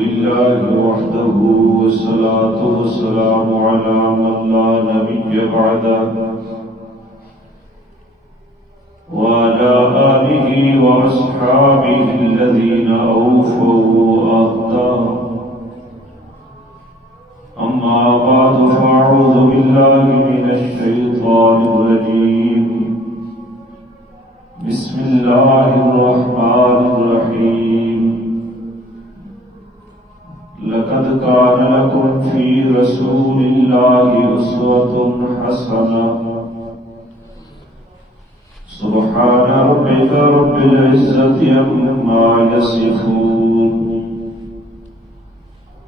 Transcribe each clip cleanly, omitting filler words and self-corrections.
لله وحده والصلاة والسلام على من لا نبي بعده وعلى آله وأصحابه الذين أوفوا عهده. أما بعد فأعوذ بالله من الشيطان الرجيم. بسم الله الرحمن الرحيم. لقد كان لكم في رسول الله أسوة حسنة. سبحان ربك رب العزة عما يصفون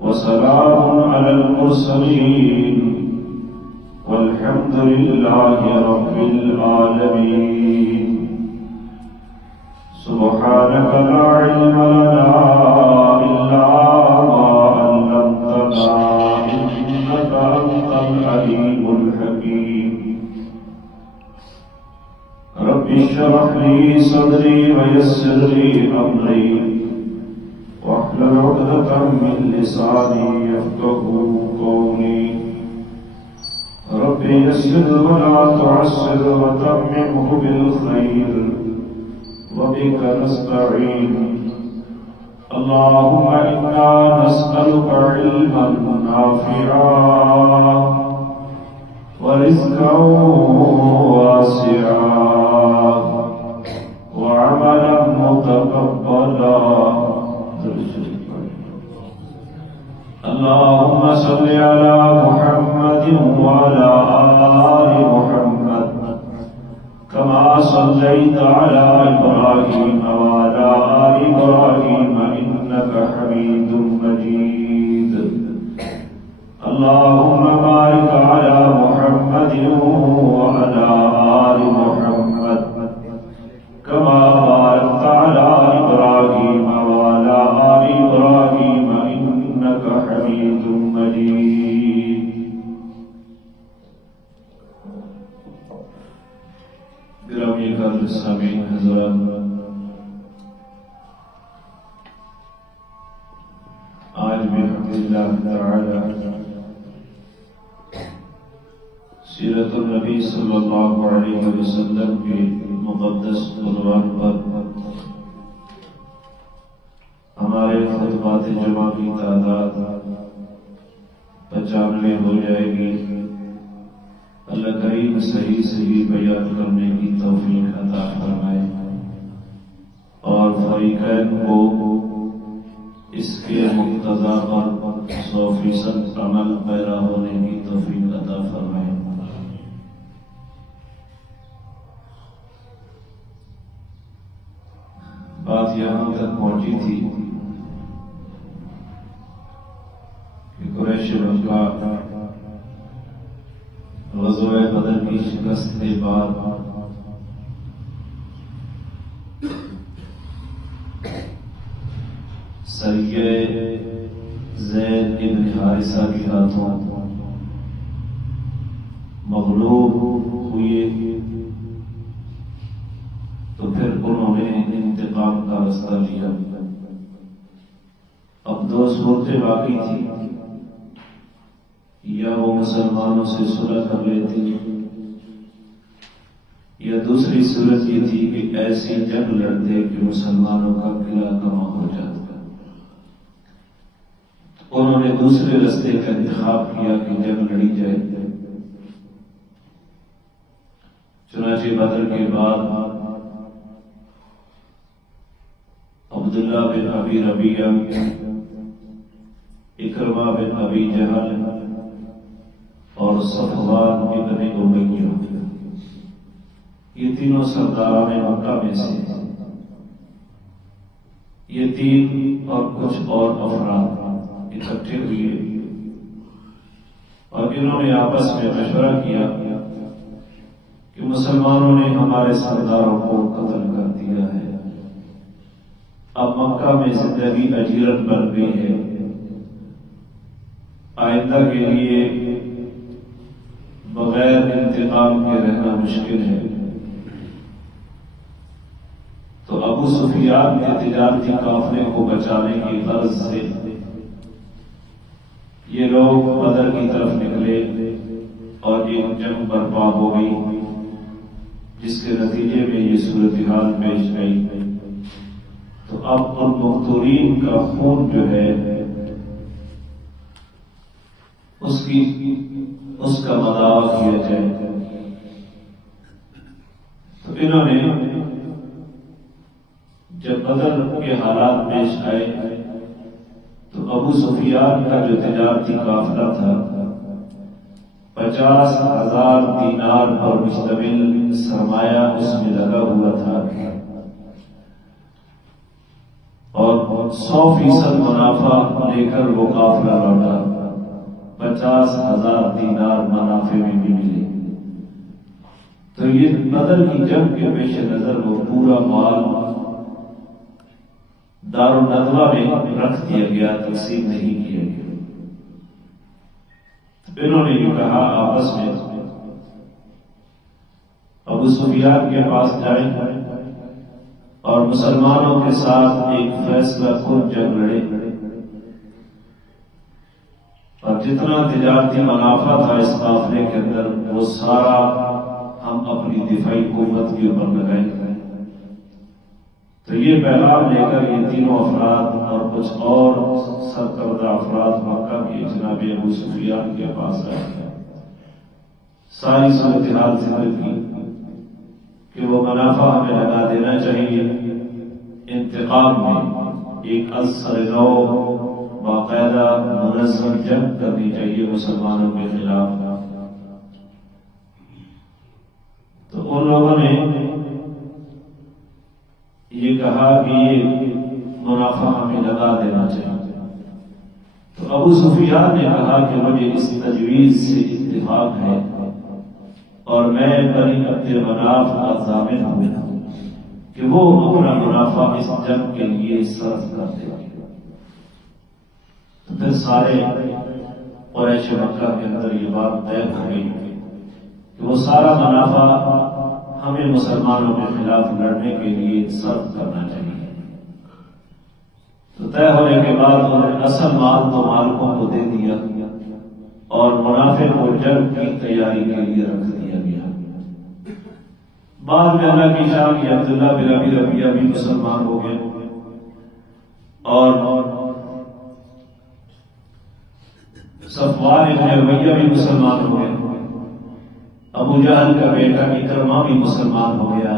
وسلام على المرسلين والحمد لله رب العالمين. سبحانك لا علم لنا إلا ما علمتنا إنك أنت العليم الحكيم. رب اشرح لي صدري ويسر لي أمري واحلل عقدة من لساني يفقهوا قولي. رب يسر ولا تعسر وتممه بالخير وبك نستعين. اللهم إنا نسألك علما نافعا ورزقا واسعا وعملا متقبلا. اللهم صل على محمد وعلى آل محمد كما صليت على إبراهيم وعلى آل إبراهيم إنك حميد مجيد. اللهم بارك على محمد وعلى آل محمد كما باركت على إبراهيم وعلى آل إبراهيم إنك حميد مجيد. گرامی قدر سامعین حضرات، آج بحمداللہ تعالی سیرت النبی صلی اللہ علیہ وسلم کی مقدس عنوان پر ہمارے خطبات جمع کی تعداد 95 ہو جائے گی. اللہ کریم صحیح صحیح بیان کرنے کی توفیق عطا فرمائے اور فریقین کو اس کے مقتضا پر 100% عمل پیرا ہونے کی توفیق عطا فرمائے. بات یہاں تک پہنچی تھی کہ قریش مکہ غزوہ بدر کی شکست کے بعد سریہ زید بن حارثہ کے ہاتھوں مغلوب ہوئے تو پھر انہوں نے انتقام کا راستہ لیا. اب دو صورتیں باقی تھی، یا وہ مسلمانوں سے صلح کر لیتی یا دوسری صورت یہ تھی کہ ایسی جنگ لڑتے کہ مسلمانوں کا قلعہ کما ہو جاتا. انہوں نے دوسرے راستے کا انتخاب کیا کہ جنگ لڑی جائے. چنانچہ بدر کے بعد عبداللہ بن ابی ربیعہ، اکرمہ بن ابی جہل اور صفوان بن امیہ، یہ تینوں سرداران مکہ میں سے یہ تین اور کچھ اور افراد اکٹھے ہوئے اور انہوں نے آپس میں مشورہ کیا کہ مسلمانوں نے ہمارے سرداروں کو قتل کر دیا ہے، اب مکہ میں زندگی اجیرت بن گئی ہے، آئندہ کے لیے بغیر انتقام کے رہنا مشکل ہے. تو ابو سفیان کے تجارتی قافلے کو بچانے کی غرض سے یہ لوگ بدر کی طرف نکلے اور ایک جنگ برپا ہو گئی، جس کے نتیجے میں یہ صورتحال پیش آئی۔ تو اب ان مقتولین کا خون جو ہے اس کا مداوا کیا جائے۔ تو انہوں نے جب بدر کے حالات پیش آئے تو ابو سفیان کا جو تجارتی قافلہ تھا 50,000 دینار پر مشتمل سرمایہ اس میں لگا ہوا تھا اور 100% منافع لے کر وہ قافلہ لوٹا، 50,000 دینار منافع میں بھی ملے۔ تو یہ بدر کی جنگ کے پیش نظر وہ پورا مال دارالندوہ میں رکھ دیا گیا، تقسیم نہیں کیا گیا۔ انہوں نے یہ کہا آپس میں ابو سفیان کے پاس جائیں اور مسلمانوں کے ساتھ ایک فیصلہ کن جنگ لڑے، اور جتنا تجارتی منافع تھا اس قافلے کے اندر وہ سارا ہم اپنی دفاعی قوت کے اوپر لگائیں۔ تو یہ پیغام لے کر یہ تینوں افراد اور کچھ اور سرکردہ افراد مکہ کے جناب ابو سفیان کے پاس آئے، ساری صورتحال ذکر کی کہ وہ منافع ہمیں لگا دینا چاہیے، انتقام میں ایک ازسر نو باقاعدہ منظم جنگ کرنی چاہیے مسلمانوں کے خلاف۔ تو ان لوگوں نے یہ کہا کہ یہ منافع ہمیں لگا دینا چاہیے۔ تو ابو سفیان نے کہا کہ مجھے اس تجویز سے اتفاق ہے اور میں بنی عبد مناف کا ضامن ہوں کہ وہ اپنا منافع اس جنگ کے لیے صرف کر دے۔ تو پھر سارے قریش مکہ کے اندر یہ بات طے ہو گئی کہ وہ سارا منافع ہمیں مسلمانوں کے خلاف لڑنے کے لیے صرف کرنا چاہیے۔ تو طے ہونے کے بعد انہوں نے اصل مال تو مالکوں کو دے دیا اور منافع کو جنگ کی تیاری کے لیے رکھ دیا گیا۔ بعد میں اللہ کی شان کی عبداللہ بن ابی ربیعہ بھی مسلمان ہو گئے اور صفوان بن امیہ بھی مسلمان ہو گئے، ابو جہل کا بیٹا اکرمہ بھی مسلمان ہو گیا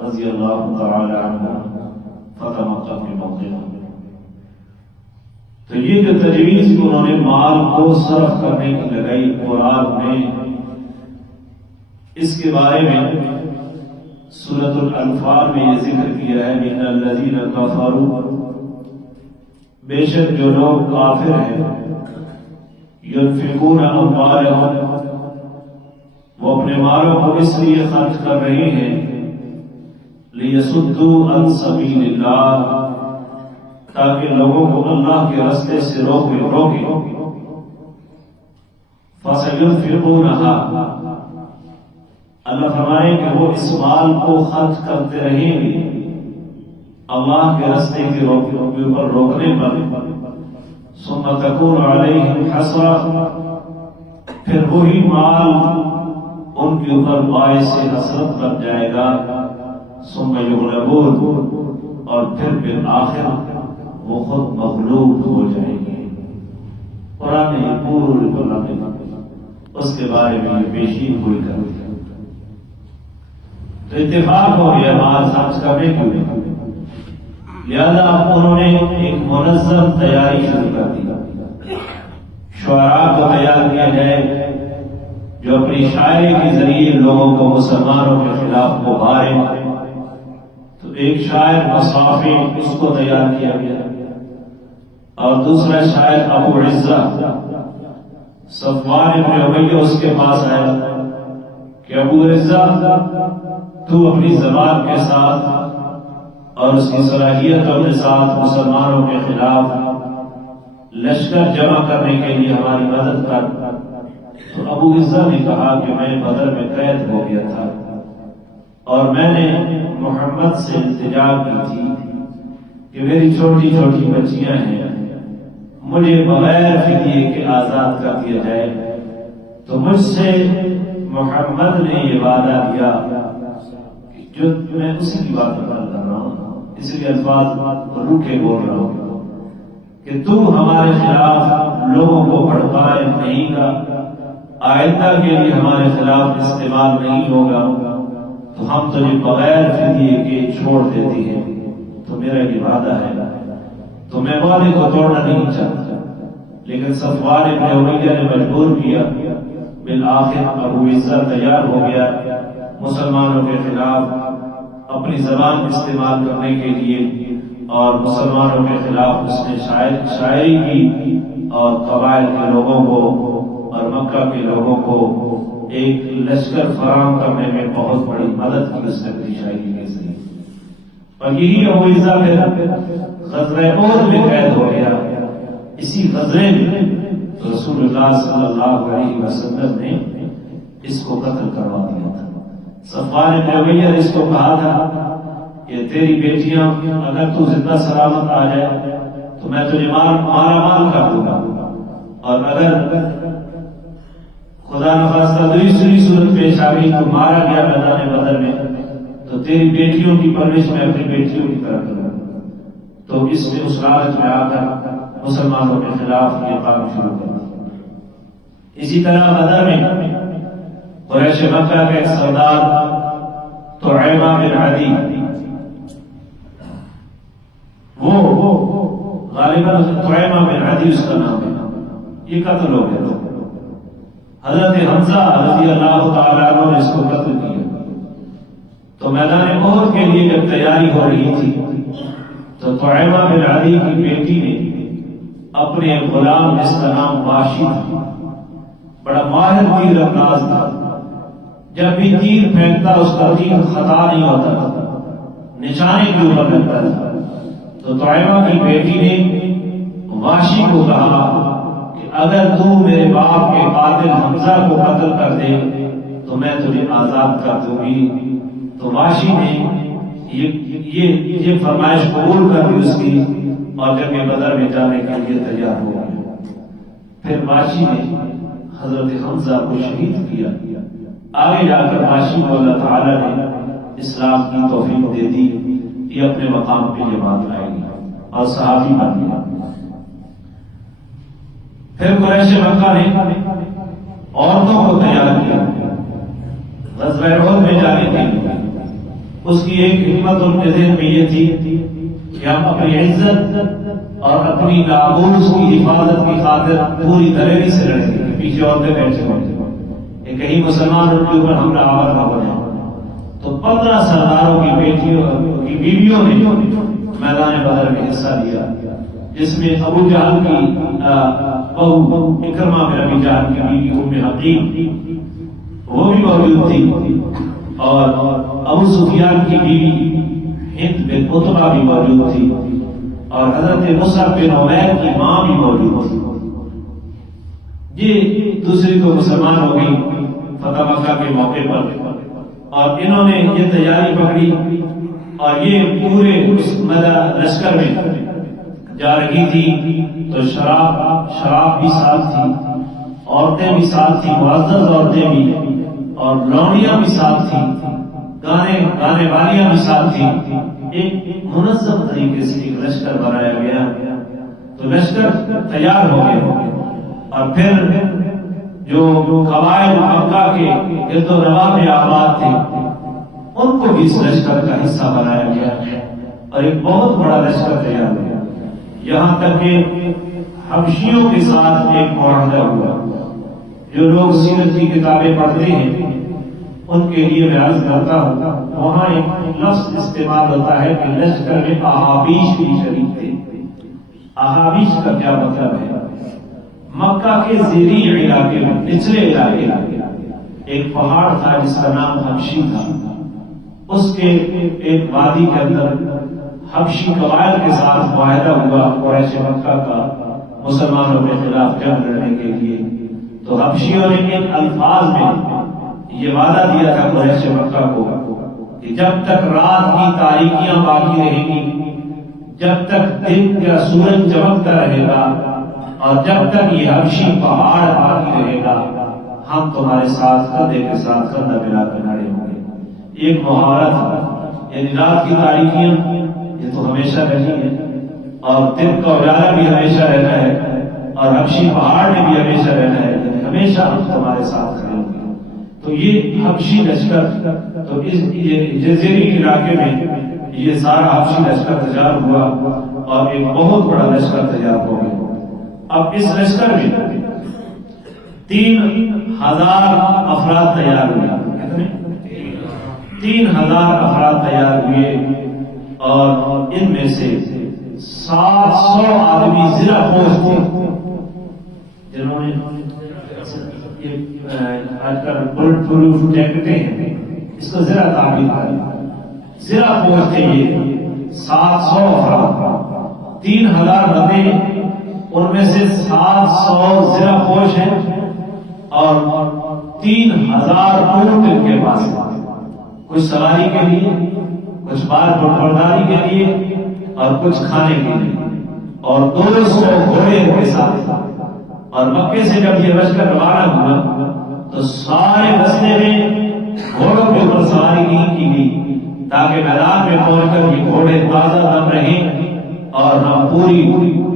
رضی اللہ تعالی عنہ، فتح مکہ کے موقع پر۔ تو یہ جو تجویز انہوں نے مال کو صرف کرنے کی لگائی قرآن میں، اس کے بارے میں سورۃ الانفال میں یہ ذکر کیا ہے ان الذین کفروا، بے شک جو لوگ کافر ہیں، ينفقون اموالهم، وہ اپنے مالوں کو اس لیے خرچ کر رہے ہیں لیصدوا عن سبیل اللہ، تاکہ لوگوں کو اللہ کے راستے سے روکیں۔ فسينفقونها، اللہ فرمائے کہ وہ اس مال کو خرچ کرتے رہیں گے اللہ کے راستے کے اوپر روکنے پر، ثم تكون عليهم حسرة، پھر وہی مال ان کے اوپر باعث حسرت بن جائے گا، ثم یغلبون، اور پھر آخر وہ خود مغلوب ہو جائیں گے۔ قرآن نے پورے قرآن اس کے بارے میں پیشین ہوئی کر دیا۔ تو اتفاق ہو گیا مال خرچ کرنے کے لیے، لہذا انہوں نے ایک منظم تیاری شروع کر دی۔ شعراء کو تیار کیا جائے جو اپنی شاعری کے ذریعے لوگوں کو مسلمانوں کے خلاف پکارے۔ تو ایک شاعر مصافی اس کو تیار کیا گیا اور دوسرا شاعر ابو عزہ صفوان بن امیہ اس کے پاس آیا کہ ابو عزہ تو اپنی زبان کے ساتھ اور اس کی صلاحیتوں کے ساتھ مسلمانوں کے خلاف لشکر جمع کرنے کے لیے ہماری مدد کر۔ تو ابو عزہ نے کہا کہ میں بدر میں قید ہو گیا تھا اور میں نے محمد سے التجا کی تھی کہ میری چھوٹی چھوٹی بچیاں ہیں، مجھے بغیر فدیے کے آزاد کر دیا جائے، تو مجھ سے محمد نے یہ وعدہ کیا کہ جو میں اسی کی بات کر رہا ہوں، اس لیے الفاظ روکے بول رہا ہوں کہ تو ہمارے خلاف لوگوں کو بھڑکائے نہیں گا، آئندہ کے لیے ہمارے خلاف استعمال نہیں ہوگا، تو ہم تجھے بغیر فدیے کے چھوڑ دیتے ہیں۔ تو میرا یہ وعدہ ہے، تو میں وعدے کو توڑنا نہیں چاہتا، لیکن صفوان بن امیہ نے مجبور کیا۔ بالآخر ابو عزہ تیار ہو گیا مسلمانوں کے خلاف اپنی زبان استعمال کرنے کے لیے، اور مسلمانوں کے خلاف اس نے شاعری کی، اور قبائل کے لوگوں کو اور مکہ کے لوگوں کو ایک لشکر فراہم کرنے میں بہت بڑی مدد کی اس نے اپنی شاعری کے ذریعے۔ اور یہی ابو عزہ پھر غزوہ احد میں قید ہو گیا۔ اسی غزوے میں رسول اللہ صلی اللہ علیہ وسلم نے اس کو قتل کروا دیا تھا۔ صفوان بن امیہ نے اس کو کہا تھا کہ تیری بیٹیاں اگر تو زندہ سلامت آ جائے تو میں تجھے مارا مال کر دوں گا، اور اگر خدا نخواستہ دوسری صورت پیش آ گئی تو مارا گیا میدان بدر میں، تو تیری بیٹیوں کی پرورش میں اپنی بیٹیوں کی طرح کروں گا۔ تو اس میں اس لالچ میں آ کر مسلمانوں کے خلاف یہ کام شروع کر دیا۔ اسی طرح بدر میں قریش مکہ کا ایک سردار طعیمہ بن عدی، وہ غالباً طعیمہ بن عدی اس کا نام ہے، یہ قتل ہو گیا تھا۔ حضرت حمزہ رضی اللہ تعالیٰ عنہ نے اس کو قتل کیا۔ تو میدان احد کے لیے جب تیاری ہو رہی تھی تو طعیمہ بن عدی کی بیٹی نے اپنے غلام، جس کا نام واشی تھا، بڑا ماہر تیر انداز تھا، جب بھی تیر پھینکتا اس کا تیر خطا نہیں ہوتا تھا، نشانے کے اوپر لگتا تھا۔ تو طعیمہ کی بیٹی نے واشی کو کہا کہ اگر تو میرے باپ کے قاتل حمزہ کو قتل کر دے تو میں تجھے آزاد کر دوں گی۔ تو واشی نے یہ فرمائش قبول کر دی اس کی، اور جنگ بدر میں جانے کے لیے تیار ہو گیا۔ پھر واشی نے حضرت حمزہ کو شہید کیا۔ آگے جا کر واشی کو اللہ تعالیٰ نے اسلام کی توفیق دے دی، یہ اپنے مقام پہ یہ بات لائے گی اور صحابی بن گیا۔ پھر قریش مکہ نے عورتوں کو تیار کیا غزوہ احد میں جانے کے لیے۔ اس کی ایک حکمت ان کے ذہن میں یہ تھی کہ ہم اپنی عزت اور اپنی ناموس کی حفاظت کی خاطر پوری دلیری سے لڑیں گے، پیچھے عورتیں بیٹھے ہوئے کہ کہیں مسلمان ان کے اوپر حملہ آور نہ ہو جائے۔ تو 15 سرداروں کی بیٹیوں کی بیویوں نے میدان بدر میں حصہ لیا، جس میں ابو جہل کی بہو اکرمہ بن ابی جہل کی بیوی ام حکیم وہ بھی موجود تھی، اور ابو سفیان کی بیوی ہند بن عتبہ بھی موجود تھی، اور حضرت مصعب بن عمیر کی ماں بھی موجود تھی۔ یہ دوسری تو مسلمان ہو گئی فتح مکہ کے موقع پر، اور انہوں نے یہ تیاری پکڑی، اور یہ پورے لشکر میں جا رہی تھی تو شراب بھی ساتھ تھی، عورتیں بھی ساتھ تھی، معزز عورتیں بھی، اور لونیاں بھی ساتھ تھیں، گانے والیاں بھی ساتھ تھیں۔ ایک منظم طریقے سے ایک لشکر بنایا گیا۔ تو لشکر تیار ہو گیا، اور پھر جو قبائل مکہ کے گرد و نواح میں آباد تھے ان کو بھی اس لشکر کا حصہ بنایا گیا، اور ایک بہت بڑا لشکر تیار ہوا، یہاں تک کہ حبشیوں کے ساتھ ایک معاہدہ ہوا۔ جو لوگ سیرت کی کتابیں پڑھتے ہیں ان کے لیے میں عرض کرتا ہوں، وہاں ایک لفظ استعمال ہوتا ہے کہ لشکر میں احابیش بھی شریک تھے۔ احابیش کا کیا مطلب ہے؟ مکہ کے زیریں علاقے میں، نچلے علاقے ایک پہاڑ تھا جس کا نام حبشی تھا، اس کے ایک وادی کے اندر حبشی قبائل کے ساتھ معاہدہ ہوا قریش مکہ کا مسلمانوں کے خلاف جنگ لڑنے کے لیے۔ تو حبشیوں نے ان الفاظ میں یہ وعدہ دیا تھا قریش مکہ کو کہ جب تک رات کی تاریکیاں باقی رہیں گی، جب تک دن یا سورج چمکتا رہے گا، اور جب تک یہ حبشی پہاڑ باقی رہے گا ہم تمہارے ساتھ کندھے کے ساتھ کندھا ملا کر کھڑے ہوں گے۔ ایک محاورہ تھا، یعنی رات کی تاریکیاں یہ تو ہمیشہ رہنی ہے، اور دن کا اجالا بھی ہمیشہ رہنا ہے، اور حبشی پہاڑ میں بھی ہمیشہ رہنا ہے، یعنی ہمیشہ ہم تمہارے ساتھ کھڑے ہوں گے۔ تو یہ حبشی لشکر تو اس جزیری علاقے میں یہ سارا حبشی لشکر تیار ہوا اور ایک بہت بڑا لشکر تیار ہو گیا۔ اب اس لشکر میں 3000 افراد تیار ہوئے، 3000 افراد تیار ہوئے، اور ان میں سے 700 آدمی زرہ پوش تھے، جنہوں نے آج کل بلٹ پروف جیکٹیں ہیں، اس کو زرہ تعبیر کریں، زرہ پوش تھے یہ 700 افراد، 3000 بندے، ان میں سے 700 زرہ پوش ہیں، اور 3000 اونٹ ان کے پاس، کچھ سواری کے لیے، کچھ بال برداری کے لیے، اور کچھ کھانے کے لیے، اور 200 گھوڑے ان کے ساتھ۔ اور مکے سے جب یہ لشکر روانہ ہوا تو سارے رستے میں گھوڑوں کے اوپر سواری نہیں کی گئی، تاکہ میدان میں پہنچ کر یہ گھوڑے تازہ دم رہیں اور ہم پوری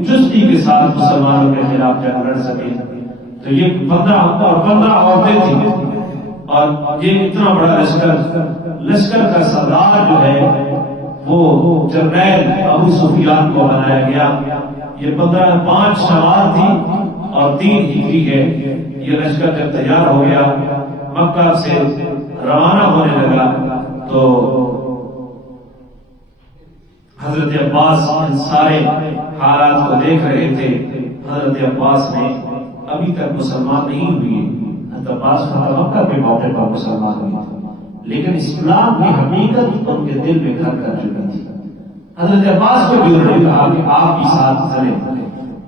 چستی کے ساتھ مسلمانوں کے خلاف جنگ لڑ سکیں۔ تو یہ 15 عورتیں تھیں، اور یہ اتنا بڑا لشکر کا سردار جو ہے وہ جرنیل ابو سفیان کو بنایا گیا۔ یہ 5 شوال تھی اور 3 ہجری ہے۔ یہ لشکر جب تیار ہو گیا، مکہ سے روانہ ہونے لگا، تو حضرت عباس ان سارے حالات کو دیکھ رہے تھے۔ حضرت عباس نے ابھی تک مسلمان نہیں ہوئے، حضرت عباس فتح مکہ کے موقع پر مسلمان ہوئے تھے، لیکن اسلام کی حقیقت ان کے دل میں گھر کر چکی تھی۔ حضرت عباس کو بھی انہوں نے کہا کہ آپ بھی ساتھ چلیں،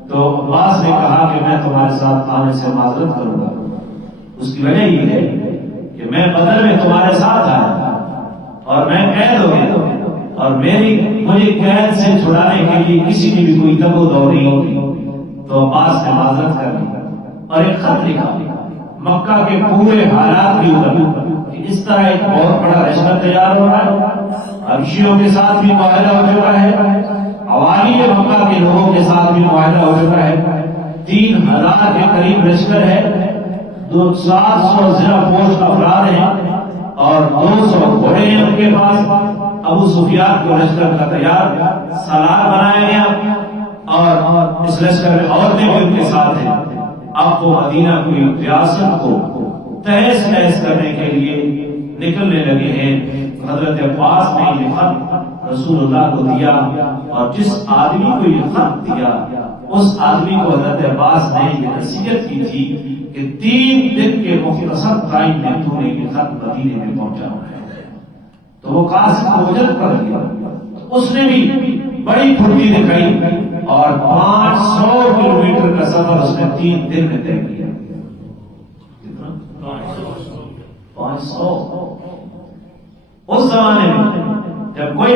تو عباس نے کہا کہ میں تمہارے ساتھ آنے سے معذرت کروں گا، اس کی وجہ یہ ہے کہ میں بدر میں تمہارے ساتھ آیا اور میں قید ہو گیا، اور مجھے قید سے چھڑانے کے لیے کسی نے بھی کوئی دب و دو نہیں ہوتی۔ تو عباس نے معذرت کر لی اور ایک خط لکھا مکہ کے پورے حالات کے اوپر کہ اس طرح ایک بہت بڑا لشکر تیار ہو رہا ہے، حبشیوں کے ساتھ بھی معاہدہ ہو چکا ہے، عوامی مکہ کے لوگوں کے ساتھ بھی معاہدہ ہو چکا ہے، 3000 کے قریب لشکر ہے، 700 زرہ پوش افراد ہیں، اور 200 گھوڑے ہیں ان کے پاس۔ ابو سفیان کو لشکر کا تیار سالار بنایا گیا، اور اس لشکر میں عورتیں بھی ان کے ساتھ ہیں۔ اب وہ مدینہ کی ریاست کو تہس نہس کرنے کے لیے نکلنے لگے ہیں۔ حضرت عباس نے یہ خط رسول اللہ کو دیا، اور جس آدمی کو یہ خط دیا اس آدمی کو حضرت عباس نے یہ نصیحت کی تھی کہ 3 دن کے مختصر ٹائم میں تو نے یہ خط مدینے میں پہنچانا ہے۔ تو وہ قاصد کو وجد کر لیا، اس نے بھی بڑی پھرتی دکھائی، اور 500 کلومیٹر کا سفر اس نے 3 دن میں طے کیا۔ کتنا؟ 500۔ اس زمانے میں جب کوئی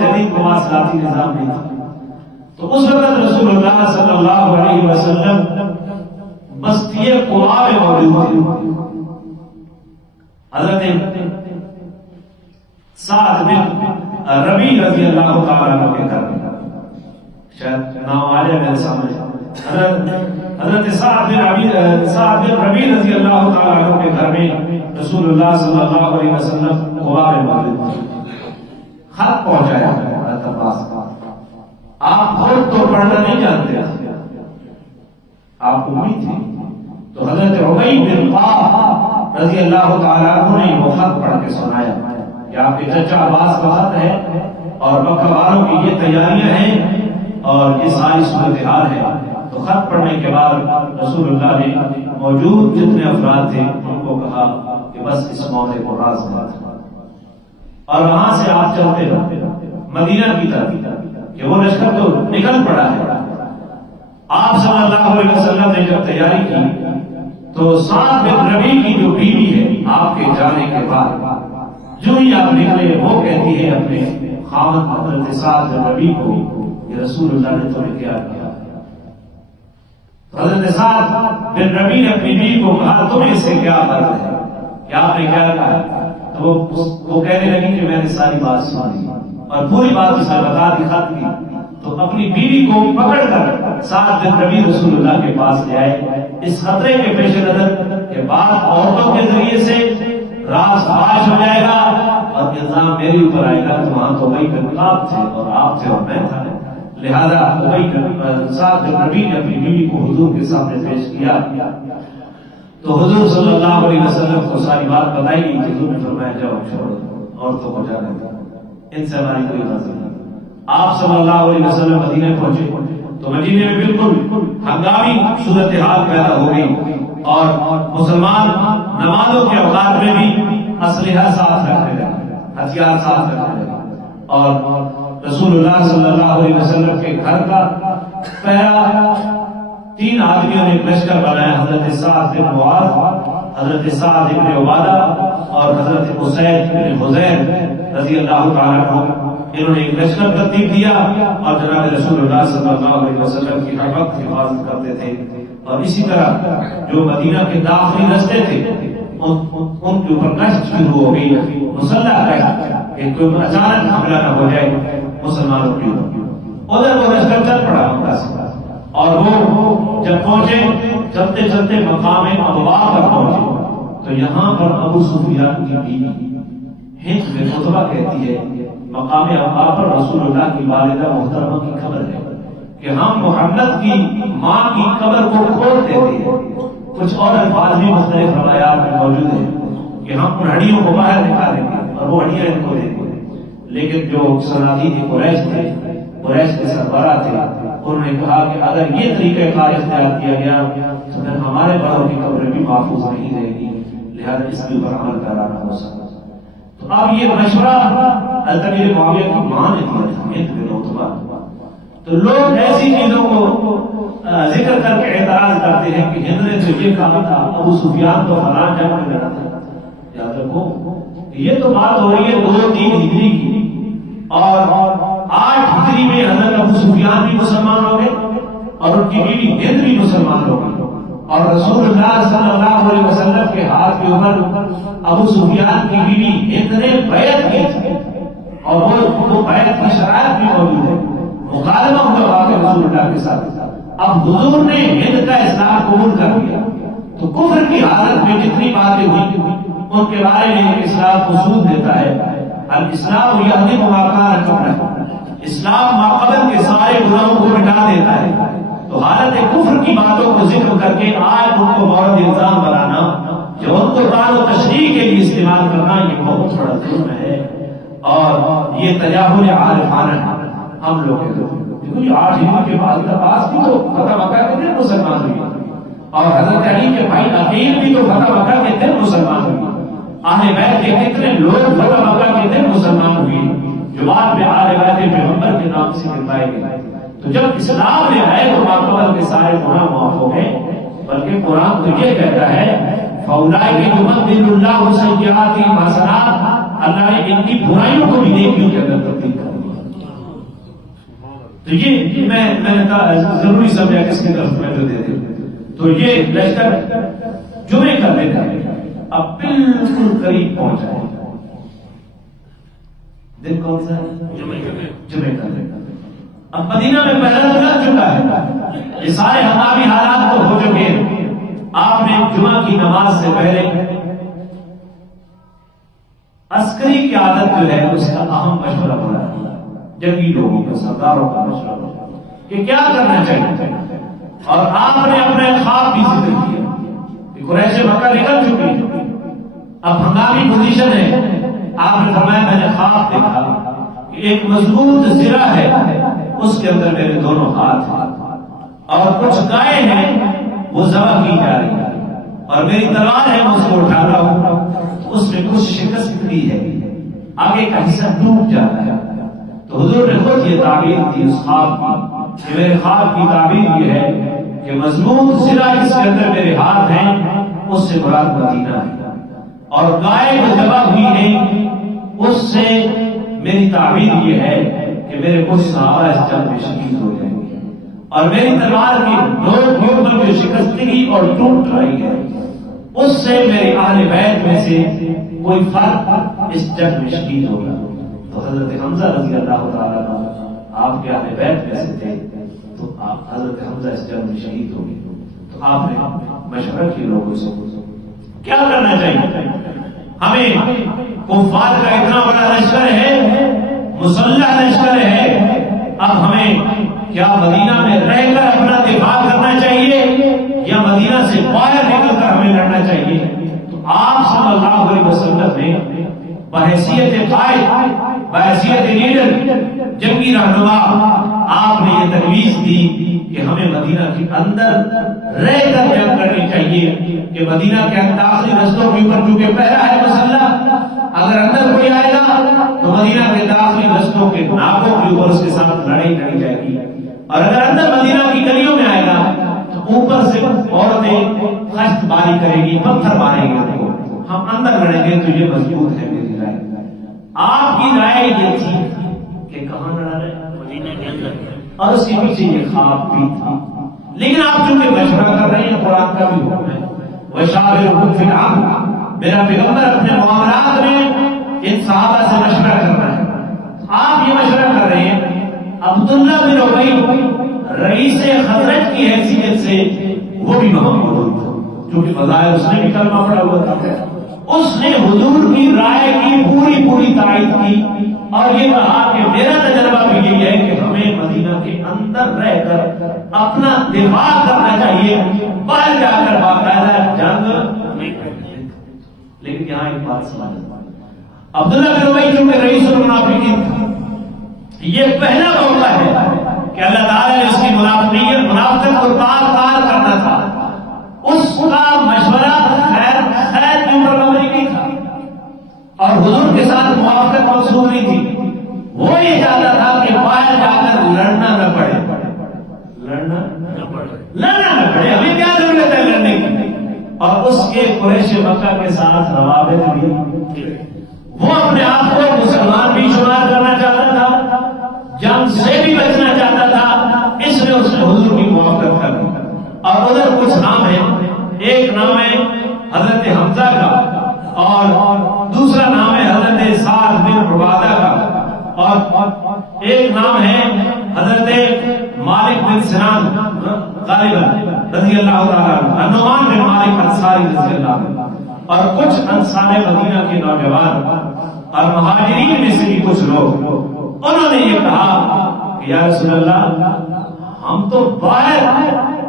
جدید مواصلاتی نظام نہیں تھا، تو اس وقت رسول اللہ صلی اللہ علیہ وسلم بستی قباء میں موجود تھے۔ حضرت سعد بن ربیع رضی اللہ تعالیٰ عنہ کے گھر میں، شاید نام آ جائے میرے سامنے، حضرت سعد بن ربیع رضی اللہ تعالیٰ عنہ کے گھر میں رسول اللہ صلی اللہ علیہ وسلم قباء میں موجود تھے۔ خط پہنچایا حضرت عباس، آپ خود تو پڑھنا نہیں جانتے، آپ کو امید تھی، تو حضرت عبید بن قعب رضی اللہ تعالیٰ عنہ نے وہ خط پڑھ کے سنایا کہ آپ کے چچا عباس کا خط ہے، اور مکہ والوں کی یہ تیاریاں ہیں اور یہ ساری صورتحال ہے۔ تو خط پڑھنے کے بعد رسول اللہ نے موجود جتنے افراد تھے ان کو کہا کہ بس اس موقع کو راز بات، اور وہاں سے آپ چلتے رہتے مدینہ کی طرف کہ وہ لشکر تو نکل پڑا ہے۔ آپ صلی اللہ علیہ وسلم نے جب تیاری کی تو سعد بن ربیع کی جو بیوی ہے آپ کے جانے کے بعد جو ہی آپ نکلے وہ کہتی ہے اپنے خاوند حضرت سعد بن ربیع کو کہ رسول اللہ نے تمہیں کیا کیا، حضرت سعد بن ربیع نے اپنی بیوی کو کہا تمہیں اس سے کیا فرض ہے کہ آپ نے کیا کہا؟ تو وہ کہنے لگی کہ میں نے ساری بات سنی اور پوری بات اسے بتا دی، خط کی۔ تو اپنی بیوی کو پکڑ کر سعد بن ربیع رسول اللہ کے پاس لے آئے، اس خطرے کے پیش نظر کہ بعض عورتوں کے ذریعے سے راز فاش ہو جائے گا اور الزام میرے اوپر آئے گا۔ تو وہاں تو ابی بن کعب تھے اور آپ تھے اور میں تھا، لہذا سعد بن ربیع نے اپنی بیوی کو حضور کے سامنے پیش کیا تو حضور صلی اللہ علیہ وسلم کو ساری بات بتائی گئی۔ حضور نے فرمایا جاؤ چھوڑو، عورتوں کو جانے دو، ان سے ہماری کوئی غرض نہیں۔ آپ صلی اللہ علیہ وسلم مدینے پہنچے تو مدینے میں بالکل ہنگامی صورتحال پیدا ہو گئی اور مسلمان نمازوں کے اوقات میں بھی اسلحہ ساتھ رکھنے لگے، ہتھیار ساتھ رکھنے لگے اور رسول اللہ صلی اللہ علیہ وسلم کے گھر کا پہرا 3 آدمیوں نے لشکر بنایا، حضرت سعد بن معاذ، حضرت سعد بن عبادہ اور حضرت اسید بن حضیر رضی اللہ تعالیٰ عنہ۔ انہوں نے ایک لشکر ترتیب دیا اور جناب رسول اللہ صلی اللہ علیہ وسلم کی حفاظت کرتے تھے، اور اسی طرح جو مدینہ کے داخلی رستے تھے ان کے اوپر گشت شروع ہو گئی، مسلح گشت کہ کوئی اچانک حملہ نہ ہو جائے مسلمانوں کے اوپر۔ ادھر وہ لشکر چل پڑا مکہ سے، اور وہ جب پہنچے چلتے چلتے مقام ابوا پر پہنچے تو یہاں پر ابو سفیان کی بیوی ہند بن عتبہ کہتی ہے مقام ابوا پر رسول اللہ کی والدہ محترمہ کی خبر ہے کہ ہم محمد کی ماں کی قبر کو کھول دیتے ہیں۔ کچھ اور الفاظ بھی مختلف روایات میں موجود ہیں کہ ہم ان ہڈیوں کو باہر نکالیں گے اور وہ ہڈیاں ان کو دیں گے، لیکن جو صنادید قریش تھے، قریش کے سربراہ تھے، انہوں نے کہا کہ اگر یہ طریقہ کار اختیار کیا گیا تو پھر ہمارے بڑوں کی قبریں بھی محفوظ نہیں رہے گی، لہذا اس کے اوپر عمل کرانا ہو سکتا۔ تو اب یہ مشورہ حضرت امیر معاویہ کی ماں نے دیا تھا، ہند بن عتبہ۔ تو لوگ ایسی چیزوں کو ذکر کر کے اعتراض کرتے ہیں کہ ہند نے تو یہ کہا تھا، ابو سفیان تو فلاں جنگ میں لڑا تھا۔ یاد رکھو یہ تو بات ہو رہی ہے 2-3 ہجری کی، اور 8 ہجری میں حضرت ابو سفیان بھی مسلمان ہو گئے اور ان کی بیوی ہند بھی مسلمان ہو گئی، اور رسول اللہ صلی اللہ علیہ وسلم کے ہاتھ کے اوپر ابو سفیان کی بیوی ہند نے بیعت کی تھی، اور وہ بیعت کی شرائط بھی موجود ہے، مکالمہ ہوا واقع رسول اللہ کے ساتھ۔ اب حضور نے ہند کا اسلام قبول کر لیا تو کفر کی حالت میں جتنی باتیں ہوئی ان کے بارے میں اسلام اصول دیتا ہے، الاسلام یہدم ما کان قبلہ، اسلام ما قبل کے سارے گناہوں کو مٹا دیتا ہے۔ تو حالت کفر کی باتوں کو ذکر کر کے آج ان کو مورد الزام بنانا، جو ان کو تعین و تشریح کے لیے استعمال کرنا، یہ بہت بڑا ظلم ہے اور یہ تجاہل عارفانہ ہے ہم لوگ کے ذریعے۔ کیونکہ 8 ہجری کے بعد عباس بھی تو فتح مکہ کے دن مسلمان ہوئے، اور حضرت علی کے بھائی عقیل بھی تو فتح مکہ کے دن مسلمان ہوئے، اہل بیت کے کتنے لوگ فتح مکہ کے دن مسلمان ہوئے جو بعد میں اہل بیت پیغمبر کے نام سے بتائے گئے۔ تو جب اسلام میں آئے تو ماقبل کے سارے گناہ معاف ہو گئے، بلکہ قرآن تو یہ کہتا ہے فَأُولَٰئِكَ يُبَدِّلُ اللَّهُ سَيِّئَاتِهِمْ حَسَنَاتٍ، اللہ نے ان کی برائیوں کو بھی نیکیوں کے اندر تبدیل کر دیا۔ تو یہ میں ضروری سمجھا کس کی طرف میں جو دے دیں۔ تو یہ لشکر جمعے کا دن ہے، اب بالکل قریب پہنچا ہے۔ دن کون سا ہے؟ جمعے کا دن۔ اب مدینہ میں پہلا تو لگ چکا ہے، یہ سارے ہنگامی حالات تو ہو چکے ہیں۔ آپ نے جمعہ کی نماز سے پہلے عسکری قیادت جو ہے اس کا اہم مشورہ بنا، جنگی لوگوں کا، سرداروں کا مشورہ کہ کیا کرنا چاہیے، اور آپ نے اپنے خواب بھی ذکر کیا کہ قریش مکہ نکل چکی ہے، اب ہنگامی پوزیشن ہے۔ آپ نے فرمایا میں نے خواب دیکھا کہ ایک مضبوط زرہ ہے، اس کے اندر میرے دونوں ہاتھ ہیں اور کچھ گائے ہیں وہ ذبح کی جا رہی ہے، اور میری تلوار ہے میں اس کو اٹھا رہا ہوں، اس میں کچھ شکست بھی ہے، آگے کا حصہ ڈوب جاتا ہے۔ تو حضور نے خود یہ تعبیر دی اس خواب کی کہ میرے خواب کی تعبیر یہ ہے کہ مضبوط زرہ جس کے اندر میرے ہاتھ ہیں اس سے مراد مدینہ ہے، اور گائے جو ذبح ہوئی ہے اس سے میری تعبیر یہ ہے کہ میرے کچھ صحابہ اس جنگ میں شہید ہو جائیں گے، اور میری تلوار کی نوک کے اوپر جو شکستگی اور ٹوٹ رہی ہے اس سے میرے اہل بیت میں سے کوئی فرد اس جنگ میں شہید ہوگا. تو حضرت حمزہ رضی اللہ تعالیٰ آپ کے اہل بیت میں سے تھے، تو آپ حضرت حمزہ اس جنگ میں شہید ہو گئے. تو آپ نے مشورہ کیا لوگوں سے کیا کرنا چاہیے. ہمیں کفار کا اتنا بڑا لشکر ہے، مسلح لشکر ہے، اب ہمیں کیا مدینہ میں رہ کر اپنا دفاع کرنا چاہیے یا مدینہ سے باہر نکل کر ہمیں لڑنا چاہیے. تو آپ صلی اللہ علیہ وسلم نے بحیثیت قائد، بحیثیت لیڈر، جنگی رہنما، آپ نے یہ تجویز دی کہ ہمیں مدینہ کے اندر رہ کر جنگ کرنی چاہیے، کہ مدینہ کے داخلی رستوں کے اوپر چونکہ پہرا ہے مسلح، اگر اندر کوئی آئے گا تو مدینہ کے داخلی رستوں کے ناکوں کے اوپر اس کے ساتھ لڑائی لڑی جائے گی، اور اگر اندر مدینہ کی گلیوں میں آئے گا تو اوپر سے عورتیں خشت باری کریں گی، پتھر ماریں گے، ہم اندر لڑیں گے تو یہ مضبوط ہے میری رائے. آپ کی رائے یہ تھی کہ کہاں لڑا رہے؟ مدینہ کے اندر، اور اس کے پیچھے یہ خواب بھی تھا. لیکن آپ چونکہ مشورہ کر رہے ہیں، قرآن کا بھی حکم ہے وَشَاوِرْهُمْ فِي الْأَمْرِ، میرا پیغمبر اپنے معاملات میں ان صحابہ سے مشورہ کر رہا ہے. آپ یہ مشورہ کر رہے ہیں. عبداللہ بن ابی رئیس خزرج کی حیثیت سے وہ بھی وہاں موجود تھا، کیونکہ بظاہر اس نے بھی کلمہ پڑھا ہوا تھا. اس نے حضور کی رائے کی پوری تائید کی اور یہ کہا کہ میرا تجربہ بھی یہی ہے کہ ہمیں مدینہ کے اندر رہ کر اپنا دفاع کرنا چاہیے، باہر جا کر باقاعدہ جنگ نہیں کرنی. لیکن یہاں ایک بات سمجھ، عبداللہ بن ابی چونکہ رئیس المنافقین تھا، یہ پہلا موقع ہے کہ اللہ تعالیٰ نے اس کی منافقت کو تار کرنا تھا. اس کا مشورہ خیر کے اوپر مبنی نہیں تھا اور حضور کے ساتھ موافقت مقصود نہیں تھی. وہ یہ چاہتا تھا کہ باہر جا کر لڑنا نہ پڑے، لڑنا نہ پڑے، ہمیں کیا ضرورت ہے لڑنے کی. اور اس کے قریش مکہ کے ساتھ روابط بھی، وہ اپنے آپ کو مسلمان بھی شمار کرنا چاہتا تھا، جنگ سے بھی بچنا چاہتا تھا، اس لیے اس نے حضور کی موافقت کر دی. اور ادھر کچھ نام ہے، ایک نام ہے حضرت حمزہ کا اور دوسرا نام ہے حضرت سعد بن عبادہ کا، اور ایک نام ہے حضرت مالک بن سنان غالبا رضی اللہ تعالیٰ عنہ، نعمان بن مالک انصاری رضی اللہ عنہ، اور کچھ انصار مدینہ کے نوجوان اور مہاجرین میں سے بھی کچھ لوگ. انہوں نے یہ کہا کہ یا رسول اللہ، ہم تو باہر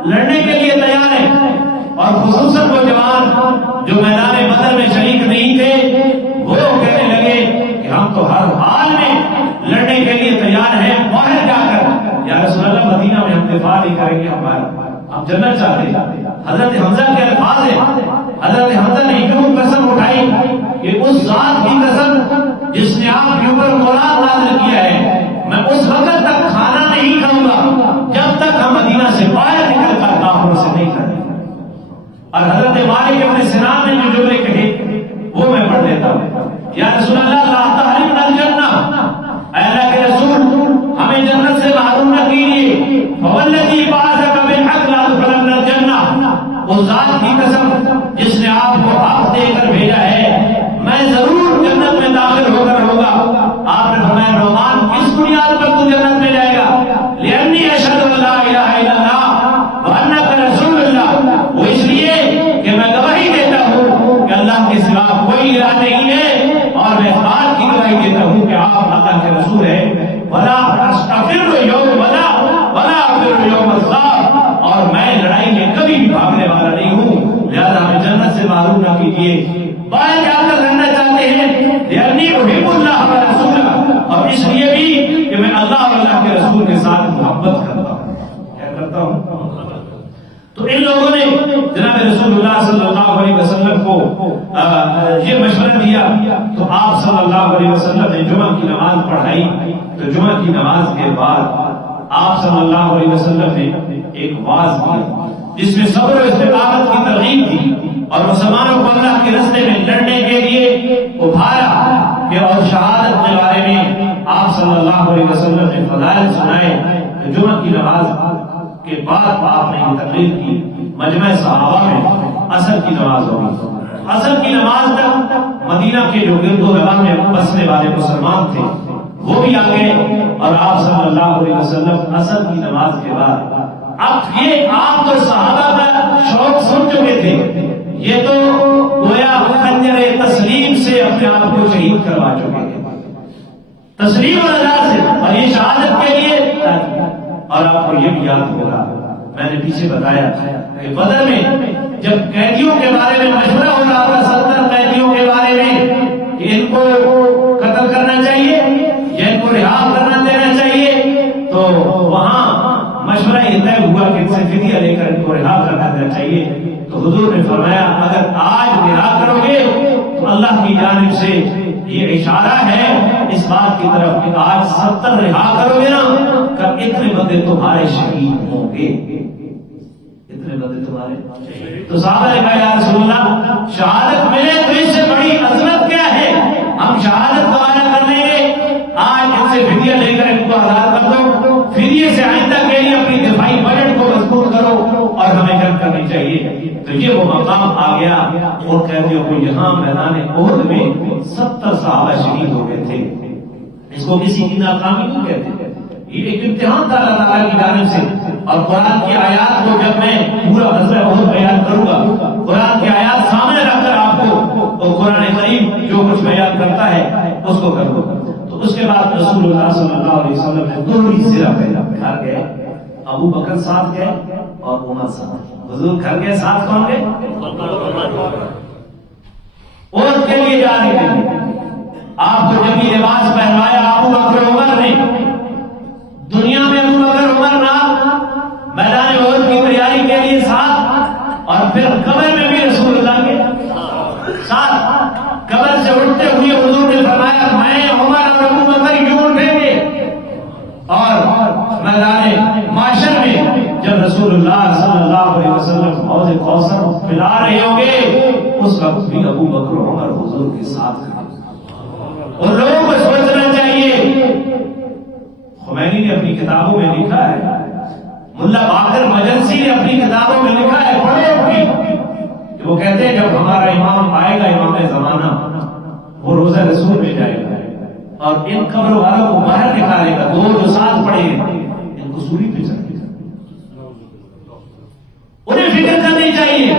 لڑنے کے لیے تیار ہیں، اور خصوصاً وہ جوان جو میدان بدر میں شریک نہیں تھے وہ کہنے لگے کہ ہم تو ہر حال میں لڑنے کے لیے تیار ہیں باہر جا کر. یا رسول اللہ، مدینہ میں ہم دفاع نہیں کریں گے، ہم جنت چاہتے ہیں. حضرت حمزہ کے الفاظ ہیں، حضرت حمزہ نے یوں قسم اٹھائی کہ اس ذات کی قسم جس نے آپ کے اوپر قرآن نازل کیا ہے، میں اس وقت تک کھانا نہیں کھاؤں گا جب تک ہم مدینہ سے باہر نکل کر کافروں سے نہیں کریں. اور حضرت مالک ابن سنان نے جو جملے کہے وہ میں پڑھ دیتا ہوں. یا رسول اللہ، لا تحرمنا الجنہ، اے اللہ کے رسول ہمیں جنت سے محروم نہ کیجیے. فوالذی بعثک بالحق لا تدخلن الجنہ، اس ذات کی قسم جس نے آپ کو حق دے کر بھیجا ہے، میں ضرور جنت میں داخل ہو کر ہوگا. آپ نے فرمایا نعمان، کس بنیاد پر تو جنت میں جائے گا؟ لأنی اشہد ان لا الہ الا اللہ وانک رسول اللہ، وہ اس لیے کہ میں گواہی دیتا ہوں کہ اللہ کے سوا کوئی الہ نہیں ہے، اور میں اس بات کی گواہی دیتا ہوں کہ آپ اللہ کے رسول ہیں. ولا استغفر یوم ولا اغفر یوم الزار، اور میں لڑائی میں کبھی بھی بھاگنے والا نہیں ہوں، لہذا ہمیں جنت سے معلوم نہ کیجیے. باہر جا کر لڑنا چاہتے ہیں لأنی احب اللہ ورسولہ، اور اس لیے بھی کہ میں اللہ اور اللہ کے رسول کے ساتھ محبت کرتا ہوں. کیا کرتا ہوں؟ تو ان لوگوں نے جناب رسول اللہ صلی اللہ علیہ وسلم کو یہ مشورہ دیا. تو آپ صلی اللہ علیہ وسلم نے جمعہ کی نماز پڑھائی. تو جمعہ کی نماز کے بعد آپ صلی اللہ علیہ وسلم نے ایک واعظ کی جس میں صبر و استقامت کی ترغیب دی اور مسلمانوں کو اللہ کے راستے میں لڑنے کے لیے ابھارا کہ اور شہادت کے بارے میں آپ صلی اللہ علیہ وسلم نے فضائل سنائے. جمعہ کی نماز کے بعد آپ نے یہ تقریر کی مجمع صحابہ میں عصر کی نماز ہوگی. عصر کی نماز تک مدینہ کے جو گرد و نواح میں بسنے والے مسلمان تھے وہ بھی آ گئے اور آپ صلی اللہ علیہ وسلم عصر کی نماز کے بعد اب یہ آپ تو صحابہ کا شوق سن چکے تھے، یہ تو گویا خنجر تسلیم سے اپنے آپ کو شہید کروا چکے تھے، تسلیم سے، اور یہ شہادت کے لیے. اور آپ کو یہ بھی یاد ہوگا میں نے پیچھے بتایا کہ بدر میں جب قیدیوں کے بارے میں مشورہ ہو رہا تھا، 70 قیدیوں کے بارے میں کہ ان کو قتل کرنا چاہیے یا ان کو رہا کرنا دینا چاہیے، تو وہاں مشورہ یہ طے ہوا کہ ان سے فدیہ لے کر ان کو رہا کرنا دینا چاہیے. تو حضور نے فرمایا اگر آج رہا کرو گے تو اللہ کی جانب سے یہ اشارہ ہے اس بات کی طرف کہ آج 70 رہا کرو گے نا کہ اتنے بندے تمہارے شہید ہوں گے، اتنے بندے تمہارے. تو صحابہ نے کہا یا رسول اللہ شہادت ملے تو اس سے بڑی عظمت کیا ہے، ہم شہادت گوارا کر لیں گے، آج ان سے فدیہ لے کر ان کو آزاد کر دو، فدیے سے آئندہ کے لیے اپنی دفاعی بجٹ کو مضبوط کرو اور ہمیں جنگ کرنی چاہیے. تو یہ وہ مقام آ گیا اور قیدیوں کو یہاں میدان احد میں 70 صحابہ شہید ہو گئے تھے. اس کو کسی کی ناکامی نہیں کہتے، یہ ایک امتحان تھا اللہ تعالیٰ کی جانب سے. اور قرآن کی آیات کو جب میں پورا غزوہ احد بیان کروں گا، قرآن کی آیات سامنے رکھ کر آپ کو تو قرآن کریم جو کچھ بیان کرتا ہے اس کو کروں گا. تو اس کے بعد رسول اللہ صلی اللہ علیہ وسلم نے دوہری سرہ پہنا، گھر گئے، ابو بکر ساتھ گئے اور عمر ساتھ. حضور گھر کے ساتھ کون گئے؟ عہد کے لیے جا رہے تھے، آپ کو جنگی لباس پہنوایا ابو بکر عمر نے. دنیا میں ابو بکر عمر نہ میدان عہد کی تیاری کے لیے ساتھ، اور پھر قبر میں بھی رسول اللہ کے ساتھ. قبر سے اٹھتے ہوئے حضور نے فرمایا میں عمر اور ابو بکر یوں اٹھیں گے، اور میدان معاشر میں جب رسول اللہ صلی اللہ علیہ وسلم حوض کوثر پلا رہے ہوں گے اس وقت بھی ابو بکر و عمر حضور کے ساتھ کھڑے. اور لوگوں کو سوچنا چاہیے، خمینی نے اپنی کتابوں میں لکھا ہے، ملا باقر مجلسی نے اپنی کتابوں میں لکھا ہے، پڑھو کہ وہ کہتے ہیں جب ہمارا امام آئے گا، امام زمانہ، وہ روزہ رسول میں جائے گا اور ان قبر والوں کو باہر نکالے گا. دو جو ساتھ پڑے ان کو سولی پہ چڑھے گا. انہیں فکر کرنی چاہیے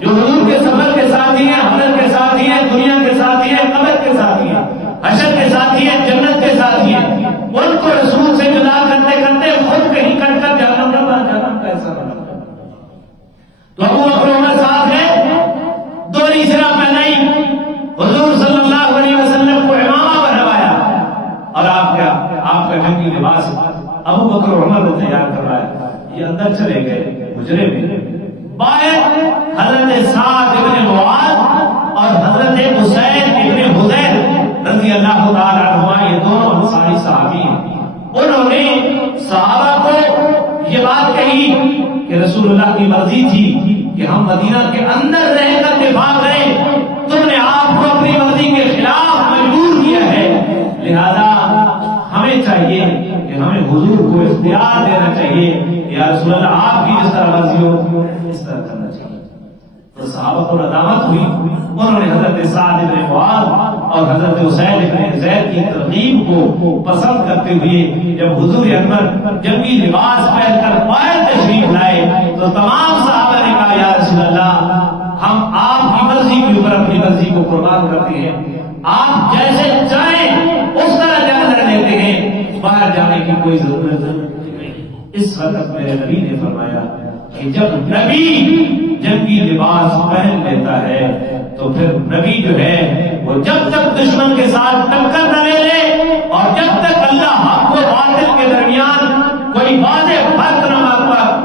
جو حضور کے سفر کے ساتھی ہیں، حضرت کے ساتھی ہیں، دنیا کے ساتھی ہیں، قبر کے ساتھی ہیں، حشر کے ساتھی ہیں، جنت کے ساتھی ہیں، ان کو رسول سے جدا کرتے کرتے خود کہیں کٹ کر جہنم کیسا بنا. تو ابو بکر عمر ساتھ گئے، دوہری سرہ پہنائی، حضور صلی اللہ علیہ وسلم کو امامہ بنوایا اور آپ کا جنگی لباس ابو بکر عمر نے تیار کروایا. یہ اندر چلے گئے حجرے میں، باہر حضرت سعد ابن معاذ اور حضرت اسید ابن حضیر رضی اللہ تعالی عنہما، یہ دونوں انصاری صحابی ہیں. انہوں نے صحابہ کو یہ بات کہی کہ رسول اللہ کی مرضی تھی کہ ہم مدینہ کے اندر رہ کر دفاع کریں، تم نے آپ کو اپنی مرضی کے خلاف مجبور کیا ہے، لہذا ہمیں چاہیے کہ ہمیں حضور کو اختیار دینا چاہیے، یا رسول اللہ آپ کی جس طرح مرضی ہو اس طرح کرنا چاہیے. تو صحابہ کو ندامت ہوئی، انہوں نے حضرت سعد ابن معاذ اور حضرت اسید ابن زید کی ترغیب کو پسند کرتے ہوئے جب حضور اکبر جنگی لباس پہن کر باہر تشریف لائے تو تمام صحابہ نے کہا یا رسول اللہ ہم آپ کی مرضی کے اوپر اپنی مرضی کو قربان کرتے ہیں، آپ جیسے چاہیں اس طرح جانا لیتے ہیں، باہر جانے کی کوئی ضرورت نہیں. اس وقت میرے نبی نے فرمایا کہ جب نبی جنگی لباس پہن لیتا ہے تو پھر نبی جو ہے وہ جب تک دشمن کے ساتھ ٹکر نہ لے لے اور جب تک اللہ حق و باطل کے درمیان کوئی واضح فرق نہ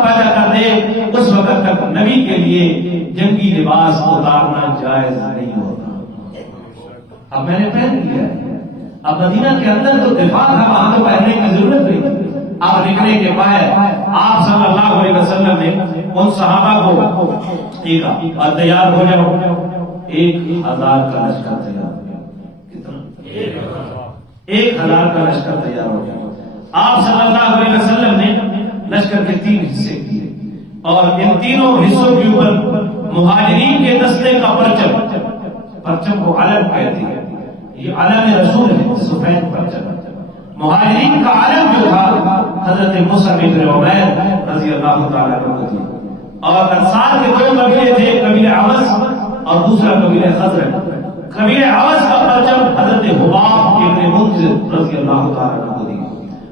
پیدا کر دے اس وقت تک نبی کے لیے جنگی لباس اتارنا جائز نہیں ہوتا. اب میں نے پہن لیا ہے، اب مدینہ کے اندر تو دفاع تھا، وہاں تو پہننے کی ضرورت نہیں. اب نکلنے کے بعد آپ صلی اللہ علیہ وسلم نے ان صحابہ کو ٹھیکا اور تیار ہو جاؤ. 1000 کا لشکر تیار ہو گیا. کتنا؟ 1000 کا لشکر تیار ہو گیا. آپ صلی اللہ علیہ وسلم نے لشکر کے 3 حصے اور ان تینوں حصوں کے اوپر مہاجرین کے دستے کا پرچم کو علم کہتے ہیں، یہ علم رسول ہے، سفید پرچم۔ مہاجرین کا علم جو تھا حضرت مصعب بن عمیر رضی اللہ تعالیٰ عنہ تھا، اور انصار کے دو قبیلے تھے، قبیلہ عوس اور دوسرا قبیلہ خزرج۔ قبیلہ عوس کا پرچم حضرت حباب ابن منذر رضی اللہ تعالیٰ عنہ کو دیا،